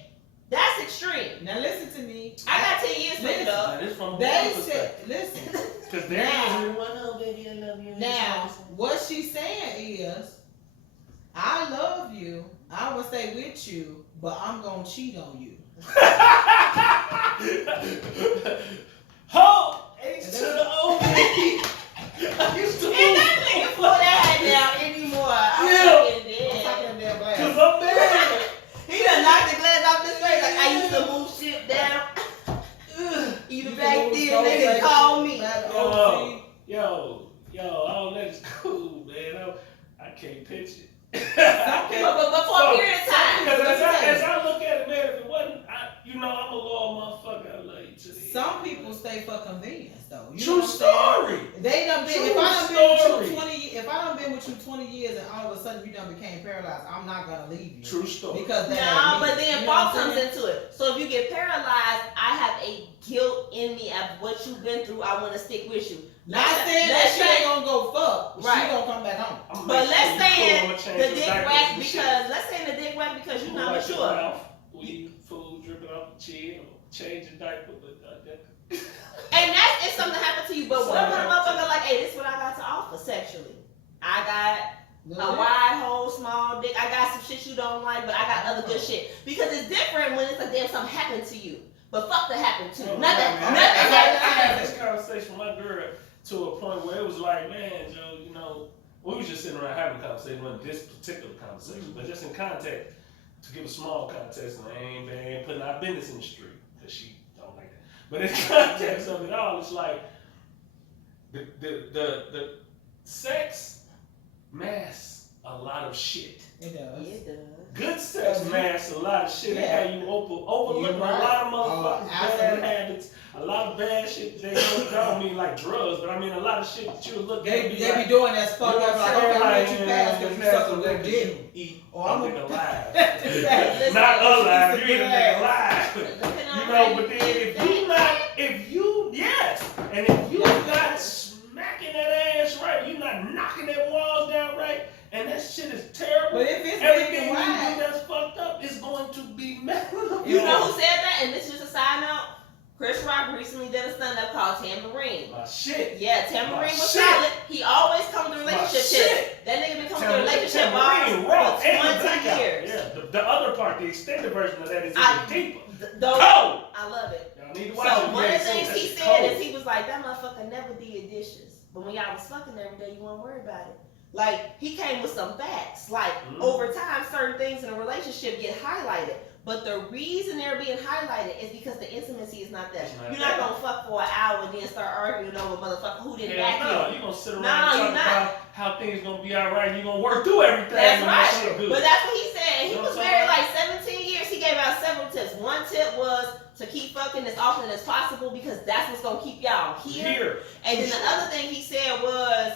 That's extreme. Now listen to me. I got 10 years for it, dog. That is from a They woman's said, perspective. listen. Because there Now- is one, oh baby, I love you. Now, what she's saying is, I love you, I will stay with you, but I'm gonna cheat on you. Ho! H to the O, baby. I used to And move. that nigga pull that down anymore. I'm Yeah. fucking dead. Damn glass. Because I'm bad. He done knocked the glass off his face. Like I used to move shit down. Even back then, niggas call me. Yo, all that's cool, man. I can't pitch it. But for a period of time. Because as I look at it, man, if it wasn't, I'm a loyal motherfucker. I love you to the end. Some people stay for convenience, though. You know True what I'm saying? story. They done been. True If I done been with story. you 20, if I done been with you 20 years and all of a sudden you done became paralyzed, I'm not gonna leave you. True story. Because that Nah, ain't me. but then You know fault what I'm comes saying? into it. So if you get paralyzed, I have a guilt in me of what you've been through. I want to stick with you. Not saying that she ain't gonna go fuck. Right. She gonna come back home. But let's say I'ma the change dick diapers whack and shit. because let's say the dick whack because you're not Wipe your mature. mouth, weed, food dripping off the chin, or change your diaper, but And that's if something happened to you. But what if a Sorry. motherfucker like, hey, this is what I got to offer sexually. I got a Little wide hole, small dick. I got some shit you don't like, but I got other good shit. Because it's different when it's like, damn, something happened to you. But fuck that happened to you. Oh, Nothing man. I happened to had you. this conversation with my girl to a point where it was like, man, Joe, we was just sitting around having a conversation, wasn't this particular conversation, but just in context, to give a small context, and I ain't putting our business in the street, because she don't like that. But in context of it all, it's like, the sex masks a lot of shit. It does. It does. Good sex masks a lot of shit. It Yeah. had you overlook You're a right. lot of motherfuckers' bad absolutely. habits, a lot of bad shit. They don't mean like drugs, but I mean a lot of shit that you would look at. They and be like, doing that fuck you know up what like, I'm okay, saying? I'm gonna let you pass because you pass suck a the little way dick. you eat. Or I'm I'm nigga a- alive. Listen, Not alive. she's You a ain't a good nigga ass. alive. Looking You on know, right but then if you not smacking that ass right, you not knocking that walls down right, and that shit is terrible. But if it's big Everything and you do wide, that's fucked up is going to be memorable. You know who said that? And this is just a side note. Chris Rock recently did a stand-up called Tambourine. My shit. Yeah, Tambourine was Shit. solid. He always comes to My relationship shit. tips. That nigga been coming to relationship Tambourine bars raw for and the 20 blackout. years. Yeah, the other part, the extended version of that is I- even deeper. Though, Cold. I love it. Y'all need to watch So it. one of man. the things That he shit said cold. is he was like, that motherfucker never did dishes. But when y'all was fucking every day, you won't worry about it. Like, he came with some facts. Like, Mhm. over time, certain things in a relationship get highlighted. But the reason they're being highlighted is because the intimacy is not there. It's not You're not there. gonna fuck for an hour and then start arguing over motherfucker who didn't back Hell no, you. you gonna sit around No, and you're talk not. about how things gonna be alright and you gonna work through everything That's when that shit right. good. But that's what he said. He You know was what I'm married saying? like 17 years. He gave out several tips. One tip was to keep fucking as often as possible because that's what's gonna keep y'all here. And then the other thing he said was,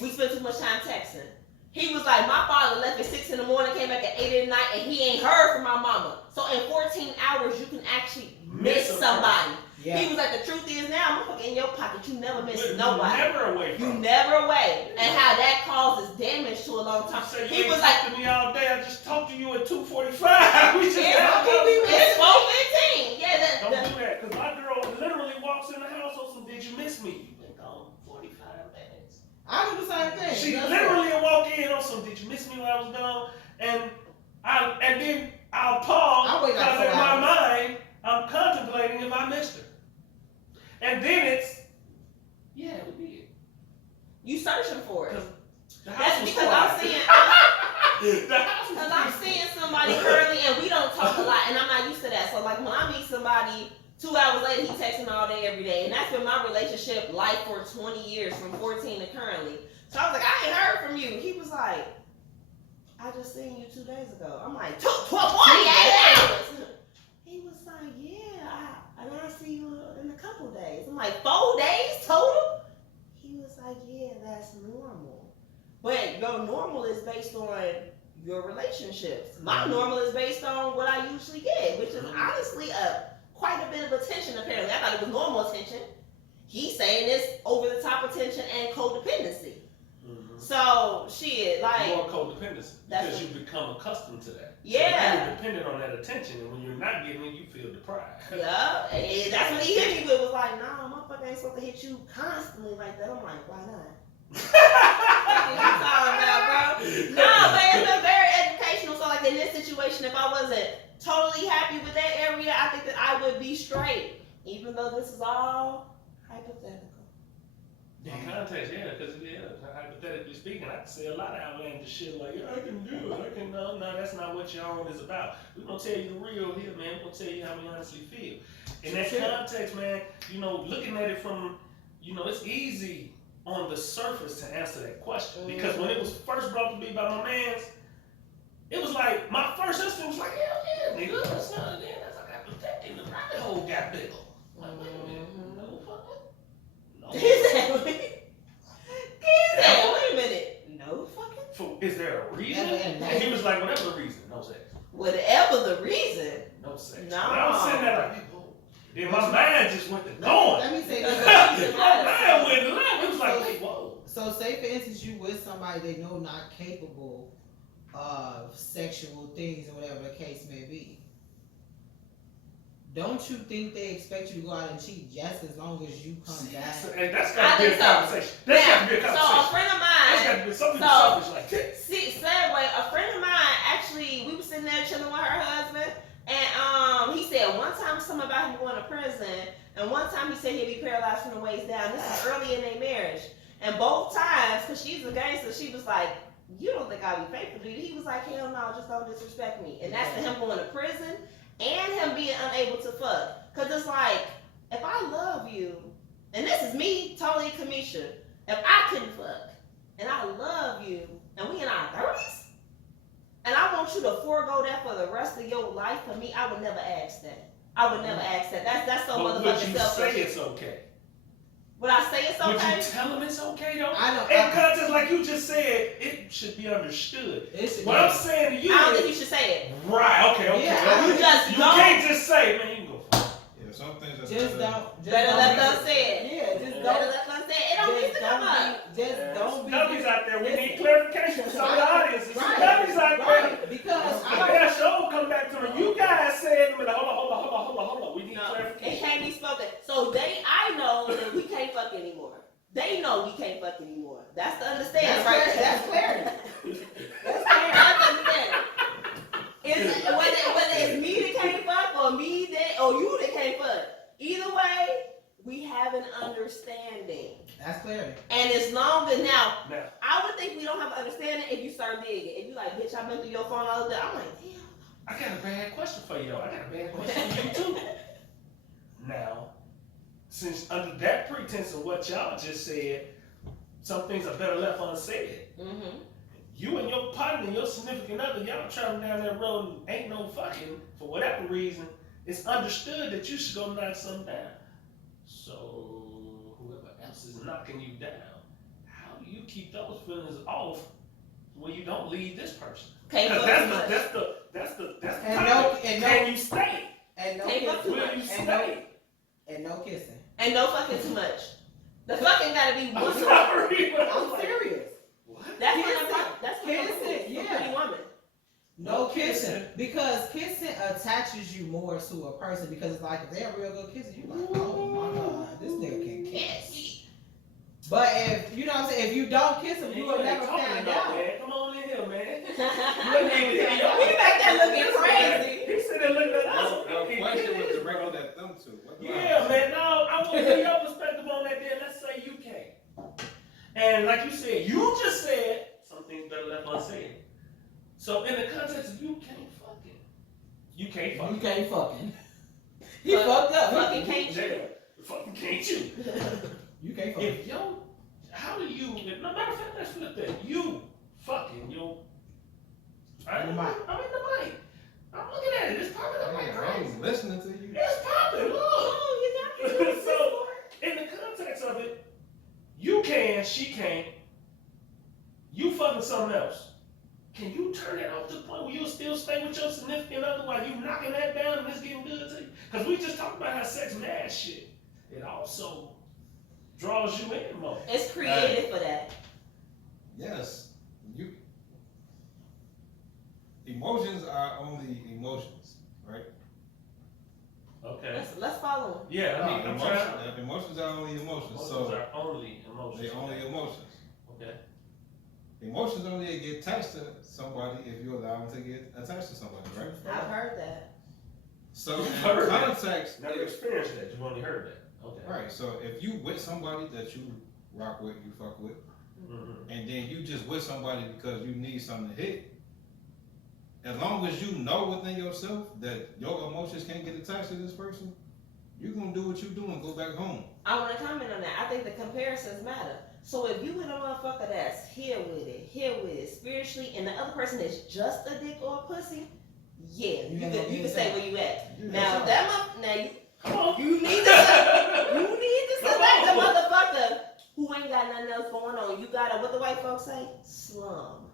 we spend too much time texting. He was like, my father left at 6 in the morning, came back at 8 at night, and he ain't heard from my mama. So in 14 hours, you can actually miss somebody. Yeah. He was like, the truth is now, I'm fucking in your pocket. You never miss You're nobody. never away from You it. never away. And how that causes damage to a long time. You say you He ain't was talk like, to me all day. I just talked to you at 2:45. We just it's had a 4:15. Yeah, Don't do that, because my girl literally walks in the house on some, did you miss me? You've been gone 45 minutes. I do the same thing. She That's literally will walk in on some, did you miss me when I was gone? And then I'll pause, I wait like because 4 in my hours. mind, I'm contemplating if I missed her. And then it's, yeah, we did. you searching for it. The house That's was because quiet. I'm seeing, The house was because I'm peaceful. seeing somebody currently, and we don't talk a lot, and I'm not used to that. So like when I meet somebody, 2 hours later, he texting all day, every day, and that's been my relationship life for 20 years, from 14 to currently. So I was like, I ain't heard from you. He was like, I just seen you 2 days ago. I'm like, 48 hours. He was like, yeah, and I see you in a couple days. I'm like, 4 days total? He was like, yeah, that's normal. But your normal is based on your relationships. My normal is based on what I usually get, which is honestly quite a bit of attention apparently. I thought it was normal attention. He's saying this over the top attention and codependency. Mhm. So shit, like More codependency, That's because what- you become accustomed to that. Yeah. So now you're dependent on that attention, and when you're not getting it, you feel deprived. yeah, and that's what he hit me with. Was like, nah, motherfucker ain't supposed to hit you constantly like that. I'm like, why not? What you talking about, bro? No, but it's been very educational. So like in this situation, if I wasn't totally happy with that area, I think that I would be straight. Even though this is all hypothetical. In context, yeah, because hypothetically speaking, I can say a lot of outlandish shit like, yeah, I can do it, I can, no, that's not what your own is about. We're gonna tell you the real here, man. We're gonna tell you how we honestly feel. In that context, man, looking at it from, it's easy on the surface to answer that question. Because when it was first brought to me by my mans, it was like, my first instinct was like, hell yeah, nigga, that's not, man, that's like, I protecting the rabbit hole got bigger. Like, wait a minute, no fucking, no. He said, wait a minute. No fucking. Is there a reason? And And he was like, whatever the reason, no sex. Whatever the reason. No sex. No. And I was sitting there like, whoa. Then my mind just went to going. Let me say Because this. My mind went left. It was like, wait, whoa. So say for instance you with somebody they know not capable of sexual things or whatever the case may be. Don't you think they expect you to go out and cheat just as long as you come back? And that's got to be a I think so. conversation. That's got to be a So a conversation. friend of That's got mine, to be something so- selfish like that. see, segue, a friend of mine, actually, we were sitting there chilling with her husband, and he said one time something about him going to prison, and one time he said he'd be paralyzed from the waist down. This is early in their marriage. And both times, because she's a gangster, she was like, you don't think I'll be faithful, do you? He was like, hell no, just don't disrespect me. And that's to him going to prison and him being unable to fuck. Because it's like, if I love you, and this is me, totally Kamisha, if I couldn't fuck, and I love you, and we in our 30s, and I want you to forego that for the rest of your life, for me, I would never ask that. I would never ask that. That's so But would you motherfucking say selfish. it's okay? Would I say it's Would okay? you tell him it's okay though? I don't. In context, like you just said, it should be understood. It's, What I'm saying to you I don't is, think you should say it. right, okay. Yeah, You just You don't. can't just say, man, you can go fuck. Yeah, some things that's just better. don't. Just Better don't let be- them say it. Yeah, just Better don't. let them say it. It don't need to come up. Just don't be. Dummies out there, we need Listen. clarification from some of the audiences. Right, Dummies out there. right. Because I got show come back to me. You guys said, hold on. We need No, it clarification. can't be spoken. So I know that we can't fuck anymore. They know we can't fuck anymore. That's the understanding, right? That's clarity. That's understanding. Whether it's me that can't fuck or me that or you that can't fuck. Either way, we have an understanding. understanding. That's clarity. And as long as now, Now, I would think we don't have understanding if you start digging. If you like, bitch, I've been through your phone all day. I'm like, damn. I got a bad question for you though. I got a bad question for you too. Now, since under that pretense of what y'all just said, some things are better left unsaid. Mm-hmm. You and your partner, your significant other, y'all traveling down that road and ain't no fucking, for whatever reason, it's understood that you should go knock something down. So, whoever else is knocking you down, how do you keep those feelings off when you don't leave this person? Can't Because fuck too much. that's the And topic. no- and Can no- you stay? And no Can't fuck too kissing. Will you much. stay? And no kissing. And no fucking too much. The fucking gotta be I'm once a sorry. but I'm like, serious. what? That's Kissing. that's Kissing, yeah. yeah. Pretty woman. No kissing. Because kissing attaches you more to a person because it's like if they're a real good kisser, you like, oh my god, this nigga can kiss. But if you know what I'm saying, if you don't kiss him, you will never find out. Man. Come on in here, man. We back there looking crazy. He said it looking at us. No question was directed at them two. What do I Yeah, say? man. No, I want to hear your perspective on that. Then let's say you can't. And like you said, you just said something better left unsaid. So in the context of you can't fucking, you can't You fucking. can't fucking. He fucked up. Fucking can't you? Yeah, fucking can't you? You can't fucking. If yo, how do you? No matter of fact, let's flip that. You fucking yo. I'm in the mic. I'm looking at it. It's popping up like Hey, I crazy. was listening to you. It's popping. Look. Oh, you're not getting So, in the context of it, you can, she can't. You fucking something else. Can you turn it off to the point where you'll still stay with your significant other while you knocking that down and it's getting good to you? Because we just talked about how sex mad shit. It also draws you in more. It's created for that. Yes. You. Emotions are only emotions, right? Okay. Let's follow him. Yeah, I mean, I'm trying. Emotions are only emotions. Emotions So are only emotions. they only emotions. Okay. Emotions only get attached to somebody if you allow them to get attached to somebody, right? I've heard that. So You've in heard that. context, Never experienced that. You've only heard that. Okay. right? So if you with somebody that you rock with, you fuck with, Mm-hmm. and then you just with somebody because you need something to hit. As long as you know within yourself that your emotions can't get attached to this person, you're gonna do what you do and go back home. I want to comment on that. I think the comparisons matter. So if you with a motherfucker that's here with it, spiritually, and the other person is just a dick or a pussy, yeah, you can stay where you at. Now Come on. you need to select the motherfucker who ain't got nothing else going on. You gotta, what the white folks say, slum.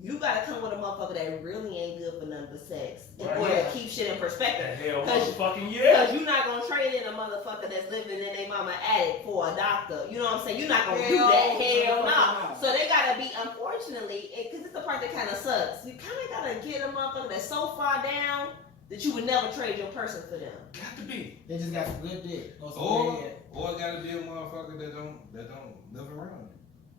You gotta come with a motherfucker that really ain't good for nothing but sex in Right. order to keep shit in The perspective. hell, Cause- motherfucking yeah. Because you're not gonna trade in a motherfucker that's living in their mama attic for a doctor. You know what I'm saying? You're not gonna do that. Hell no. So they gotta be, unfortunately, because it's the part that kind of sucks. You kind of gotta get a motherfucker that's so far down that you would never trade your person for them. Got to be. They just got some good dick. Or it gotta be a motherfucker that don't live around it.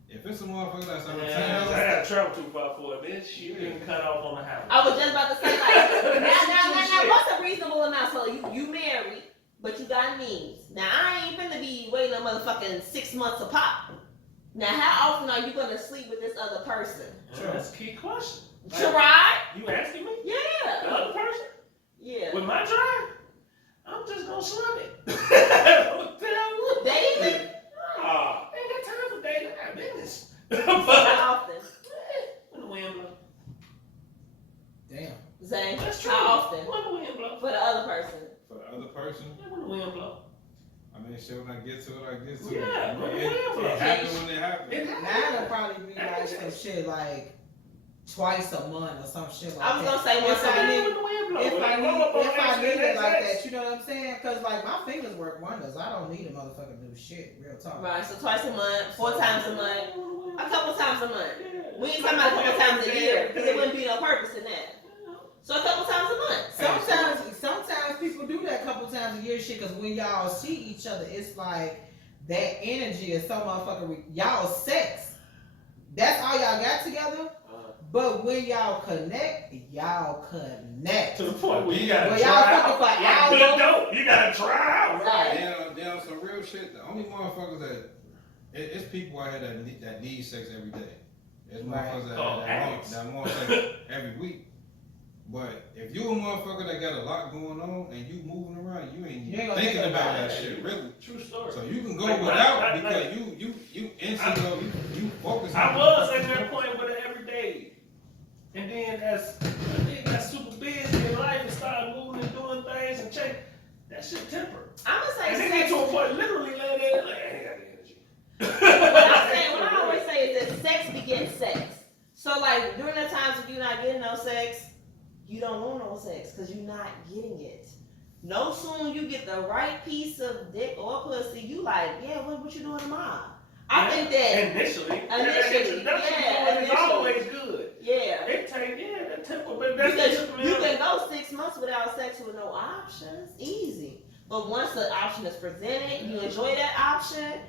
If it's a motherfucker that's out of Yeah, I town, gotta travel too far for it, bitch. You getting cut off on the highway. I was just about to say, like, now, what's a reasonable amount? So you married, but you got needs. Now, I ain't finna be waiting a motherfucking 6 months apart. Now, how often are you gonna sleep with this other person? Yeah, that's a key question. Gerard? You asking me? The Yeah. other person? Yeah. With my drive? I'm just gonna slum it. What the hell? Dating? Nah, ain't got time for dating. I got business. But, How often? when the wind blow. Damn. Zay, That's true. how often? When the wind blow. For the other person. for the other person, Yeah, when the wind blow. I mean, shit, when I get to it, I get to Yeah, it. when the It, wind blow. it happens when it happens. It Now happens. it'll probably be like some shit like twice a month or some shit like I was that. gonna say once If I a need- week. When the wind blow. If When I they need, roll up on if I accident, need it that's like it. that, you know what I'm saying? Cause like my fingers work wonders. I don't need a motherfucker to do shit. Real talk. Right, so twice a month, 4 times a month, a couple times a month. Yeah. We ain't talking about a couple times a year, because there wouldn't be no purpose in that. So a couple times a month. Sometimes people do that a couple times a year shit. Cause when y'all see each other, it's like that energy is so motherfucking y'all sex. That's all y'all got together. But when y'all connect, y'all connect. To the point where you gotta Well, try y'all out. fucking for Like hours. good dope. You gotta try out. Right. Down some real shit. The only motherfuckers that it's people out here that need sex every day. There's motherfuckers that want sex every week. But if you a motherfucker that got a lot going on and you moving around, you ain't even thinking about that shit, really. True story. So you can go Like, without like, because you instantly you focus. I was at that point with it every day. And then as I got super busy in life and started moving and doing things and check, that shit tempered. I'm gonna say And then sex. get to a point literally laying there like, I ain't got the energy. What I always say is that sex begets sex. So like during the times if you're not getting no sex, you don't want no sex because you're not getting it. No sooner you get the right piece of dick or pussy, you like, yeah, what you doing tomorrow? I think that initially, initially, is always good. yeah. It take the tempo, but that's Because you can go 6 months without sex with no options, easy. But once the option is presented, you enjoy that option,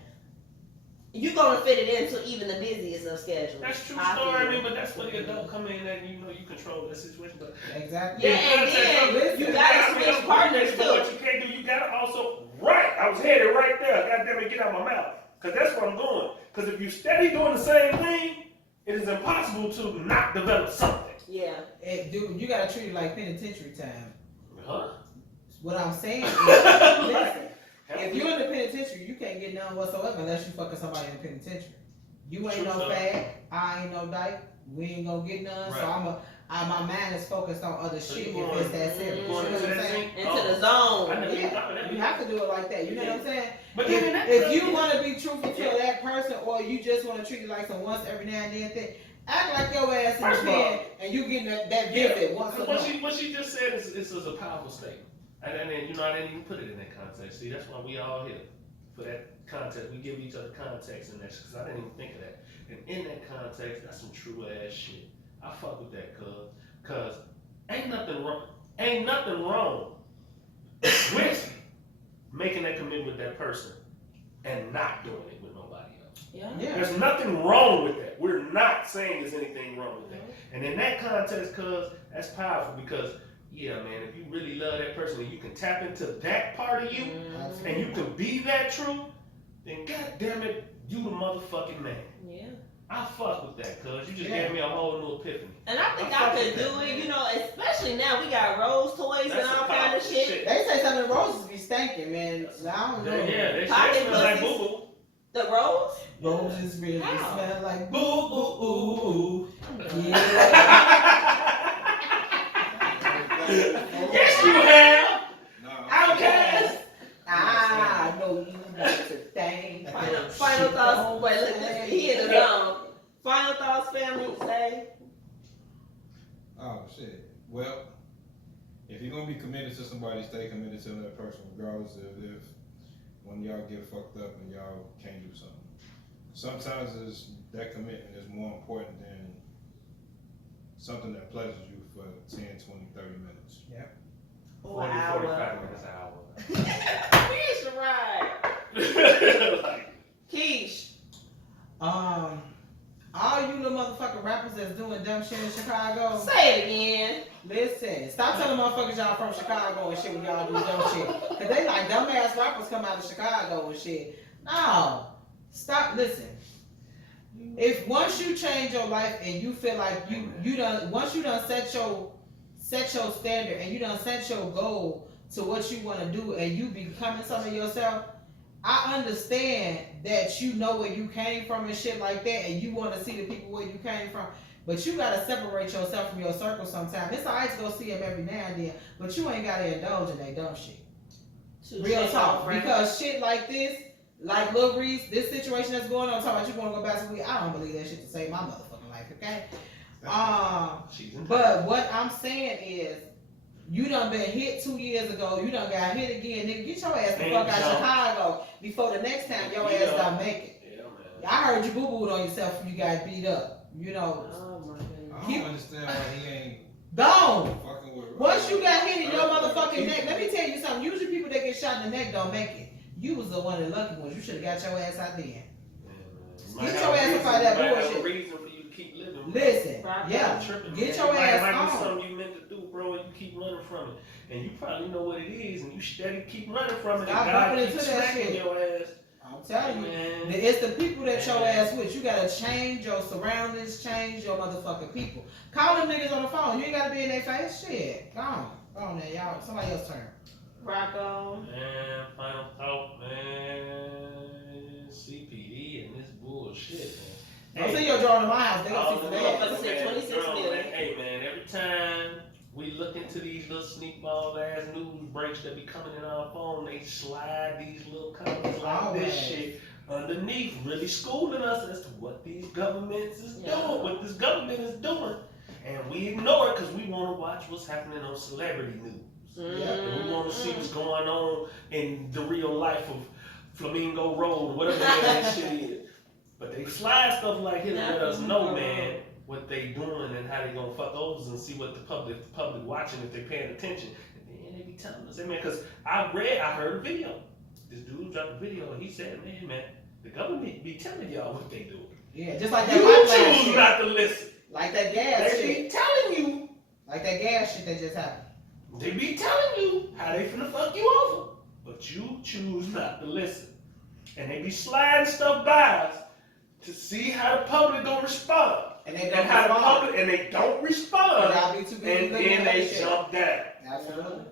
you're gonna fit it into even the busiest of schedules. That's true story. I mean, but that's where the adult come in and you control the situation. But Exactly. Yeah, and then you gotta switch partners but too. what you can't do, you gotta also I was headed right there. God damn it, get out my mouth. Cause that's where I'm going. Cause if you steady doing the same thing, it is impossible to not develop something. Yeah. And dude, you gotta treat it like penitentiary time. Huh? What I'm saying is, listen, if you're in the penitentiary, you can't get none whatsoever unless you fucking somebody in the penitentiary. You ain't True no stuff. fag, I ain't no dyke, we ain't gonna get none. So my mind is focused on other So shit you if going- it's that serious. you You know going what into I'm that saying? scene? Into the zone. I never even thought of Yeah, that. you have to do it like that. You know what I'm saying? But then that If you want to be truthful to that person, or you just want to treat it like some once every now and then thing, act like your ass in First the of all, pen and you getting that visit once a What month. she just said is a powerful statement. And then, I didn't even put it in that context. See, that's why we all here. For that context, we give each other context in that, because I didn't even think of that. And in that context, that's some true ass shit. I fuck with that, cause ain't nothing wrong with making that commitment with that person and not doing it with nobody else. Yeah. Yeah. There's nothing wrong with that. We're not saying there's anything wrong with that. And in that context, cuz that's powerful because, yeah, man, if you really love that person and you can tap into that part of you and you can be that true, then god damn it, you the motherfucking man. Yeah. I fuck with that, cuz you just Yeah. gave me a whole new epiphany. And I think I I fuck could with do that, it, man. especially now we got rose toys That's and all some kind of powerful shit. They say some of the roses be stinking, man. I don't know. Yeah, they Pocket smell like pussies. boo-boo. The rose? Roses really How? smell like Boo, ooh, ooh, ooh. Yeah. Yes, you have. No, Outcast. I know you like to think. Final thoughts. Wait, look, this he in the zone. Final thoughts, family. Say. Oh shit. Well, if you're gonna be committed to somebody, stay committed to that person, regardless of if when y'all get fucked up and y'all can't do something. Sometimes that commitment is more important than something that pleasures you for 10, 20, 30 minutes. Oh, an hour. 45 minutes, an hour. Fish right. Like, Keish. All you little motherfucking rappers that's doing dumb shit in Chicago, Say it again. listen, stop telling motherfuckers y'all from Chicago and shit when y'all do dumb shit. Cause they like dumbass rappers come out of Chicago and shit. No. Stop, listen. If once you change your life and you feel like you done, once you done set your standard and you done set your goal to what you want to do and you becoming something yourself, I understand that you know where you came from and shit like that, and you want to see the people where you came from, but you gotta separate yourself from your circle sometimes. It's alright to go see them every now and then, but you ain't gotta indulge in that dumb shit. Real talk, because shit like this, like Lil Reese, this situation that's going on, talking about you want to go back to weed, I don't believe that shit to save my motherfucking life, okay? she's in But what I'm saying is, you done been hit 2 years ago, you done got hit again, nigga, get your ass the fuck out of Chicago before the next time your ass done make it. Yeah, man. I heard you boo-booed on yourself when you got beat up, you know. Oh my I goodness. don't understand why he ain't Gone! fucking with. Once you got hit in your motherfucking neck, let me tell you something, usually people that get shot in the neck don't make it. You was the one of the lucky ones, you should have got your ass out there. Yeah, man. Get your ass up out of that Might have a bullshit. reason for you to keep living. Listen, Right. yeah, tripping. Get man. your It ass might be on. something you meant to do, bro, and you keep running from it. And you probably know what it is, and you steady keep running from it, Stop and God bumping keeps into that smacking shit. your ass. I'm telling you. Man. It's the people that your ass with. You gotta change your surroundings, change your motherfucking people. Call them niggas on the phone. You ain't gotta be in their face. Shit. Go on there, y'all. Somebody else's turn. Rocco. Man, final thought, man. CPD and this bullshit, man. Don't see your drawing in my house. They gonna see Oh, some man, ass. Motherfucker said 26 girl, million. man, hey, man, every time we look into these little sneak ball ass news breaks that be coming in our phone, they slide these little comments like Always. this shit underneath, really schooling us as to what these governments is doing, what this government is doing. And we ignore it because we want to watch what's happening on celebrity news. And we want to see what's going on in the real life of Flamingo Road, whatever the hell that shit is. But they slide stuff like here to let us know, man, what they doing and how they gonna fuck overs and see what the public watching if they paying attention. And then they be telling us, hey man, because I heard a video. This dude dropped a video and he said, man, the government be telling y'all what they doing. Yeah, just like that You pipeline choose shit. not to listen. Like that gas They shit. be telling you. Like that gas shit that just happened. They be telling you how they finna fuck you over. But you choose not to listen. And they be sliding stuff by us to see how the public gonna respond. And they And don't how the respond. public, and they don't respond. Y'all be too busy And looking then at they that shit. jump down. Absolutely.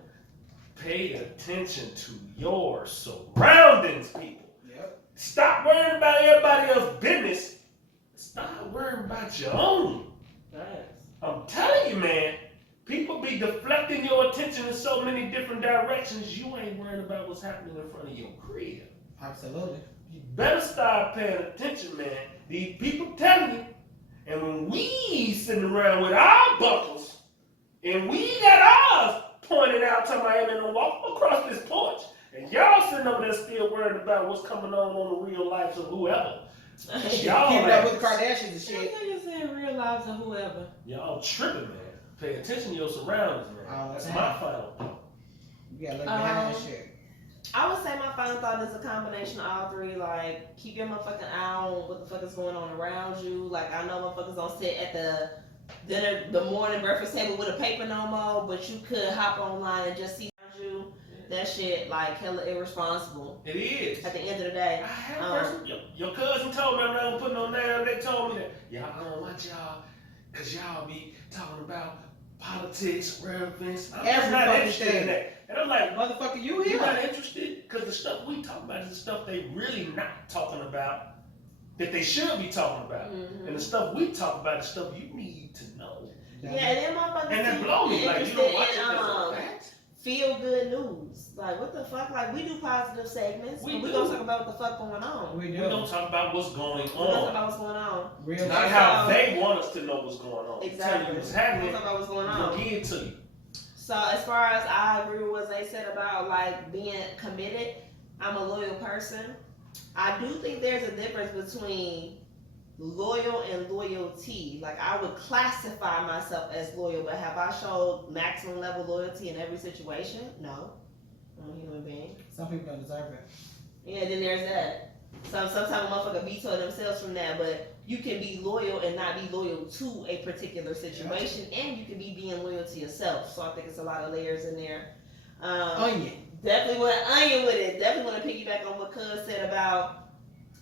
Pay attention to your surroundings, people. Yep. Stop worrying about everybody else's business. Stop worrying about your own. I'm telling you, man, people be deflecting your attention in so many different directions, you ain't worrying about what's happening in front of your crib. Absolutely. You better start paying attention, man. These people telling you, and when we sitting around with our buckles, and we got ours pointed out, talking about, hey man, don't walk across this porch, and y'all sitting over there still worried about what's coming on the real lives of whoever. Y'all Keep up with ass- the Kardashians and shit. Niggas saying real lives of whoever. Y'all tripping, man. Pay attention to your surroundings, man. All the That's time. my final thought. You gotta look behind that shit. I would say my final thought is a combination of all three. Like, keep your motherfucking eye on what the fuck is going on around you. Like, I know motherfuckers don't sit at the morning breakfast table with a paper no more, but you could hop online and just see around you. That shit, like, hella irresponsible. It is. At the end of the day. I had a person, your cousin told me around putting on there, they told me that, y'all gonna watch y'all, cause y'all be talking about politics, world events. I'm just Every not fucking interested in thing. that. And I'm like, Motherfucker, you you're here. not interested? Cause the stuff we talk about is the stuff they really not talking about, that they should be talking about. Mhm. And the stuff we talk about is stuff you need to know. Yeah, and then motherfuckers And that too blow me, like, you don't watch it interested as a in, fact. feel good news. Like, what the fuck? Like, we do positive segments. We We do. gonna talk about what the fuck going on. We We do. don't talk about what's going We gonna talk on. about what's going on. Real Not shit. how they want us to know what's going on. Tell Exactly. you what's We happening. gonna talk about what's going We'll on. give it to you. So as far as I agree with what they said about like being committed, I'm a loyal person. I do think there's a difference between loyal and loyalty. Like, I would classify myself as loyal, but have I showed maximum level loyalty in every situation? No. I'm a human being. Some people don't deserve it. Yeah, then there's that. Sometimes a motherfucker veto themselves from that, but you can be loyal and not be loyal to a particular situation, and you can be being loyal to yourself. So I think it's a lot of layers in there. Onion. Definitely want to onion with it. Definitely want to piggyback on what Cuz said about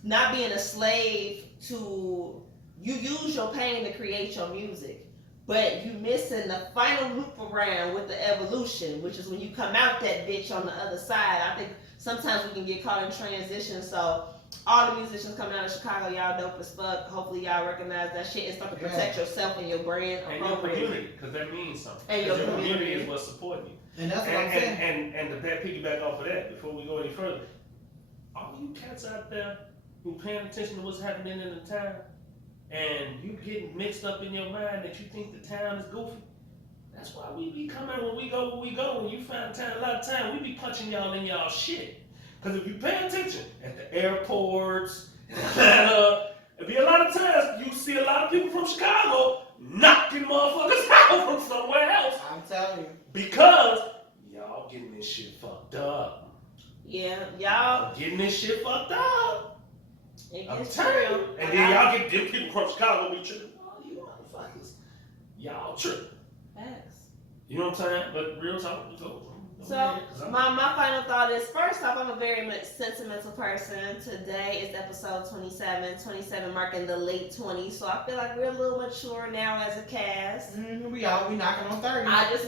not being a slave to, you use your pain to create your music, but you missing the final loop around with the evolution, which is when you come out that bitch on the other side. I think sometimes we can get caught in transition. So all the musicians coming out of Chicago, y'all dope as fuck. Hopefully y'all recognize that shit and start to protect yourself and your brand And your appropriately. community, because that means something. And 'Cause your your community community. is what's supporting you. And that's what I'm saying. And to piggyback off of that, before we go any further, all you cats out there who paying attention to what's happening in the town, and you getting mixed up in your mind that you think the town is goofy, that's why we be coming when we go where we go. When you find time, a lot of time, we be punching y'all in y'all shit. Because if you pay attention at the airports, it be a lot of times you see a lot of people from Chicago knocking motherfuckers out from somewhere else I'm telling you. because y'all getting this shit fucked up. Yeah, y'all, Y'all getting this shit fucked up. it I'm gets telling real. you. And then y'all get them people from Chicago be tripping. Oh, you motherfuckers. y'all tripping. Facts. You know what I'm saying? But real talk, go. So, ahead, 'cause I'm- my final thought is, first off, I'm a very much sentimental person. Today is episode 27 marking the late 20s, so I feel like we're a little mature now as a cast. We knocking on 30. I just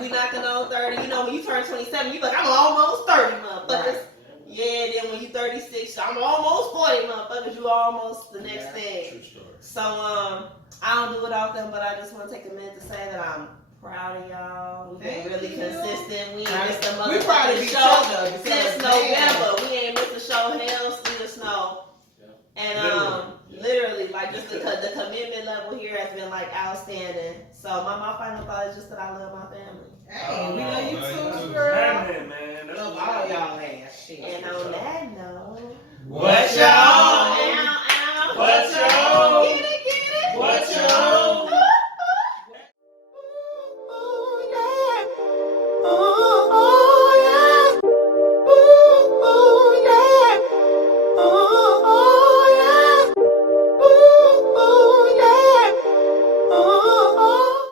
we knocking on 30. You know, when you turn 27, you like, I'm almost 30, motherfuckers. Right. Yeah, then when you 36, I'm almost 40, motherfuckers. You almost the next thing. True story. So, I don't do it often, but I just want to take a minute to say that I'm proud of y'all. We've been Thank really you. consistent. We ain't Right. missed a We proud of motherfucking each show other because, since man. November. We ain't missed a show. Hell, sleet, or snow. Yeah. And Literally. literally, like just the commitment level here has been like outstanding. So my final thought is just that I love my family. Hey, we love you Oh, too, man. girl. Man, that's Love what all it is. y'all ass. Shit. And on that note. What y'all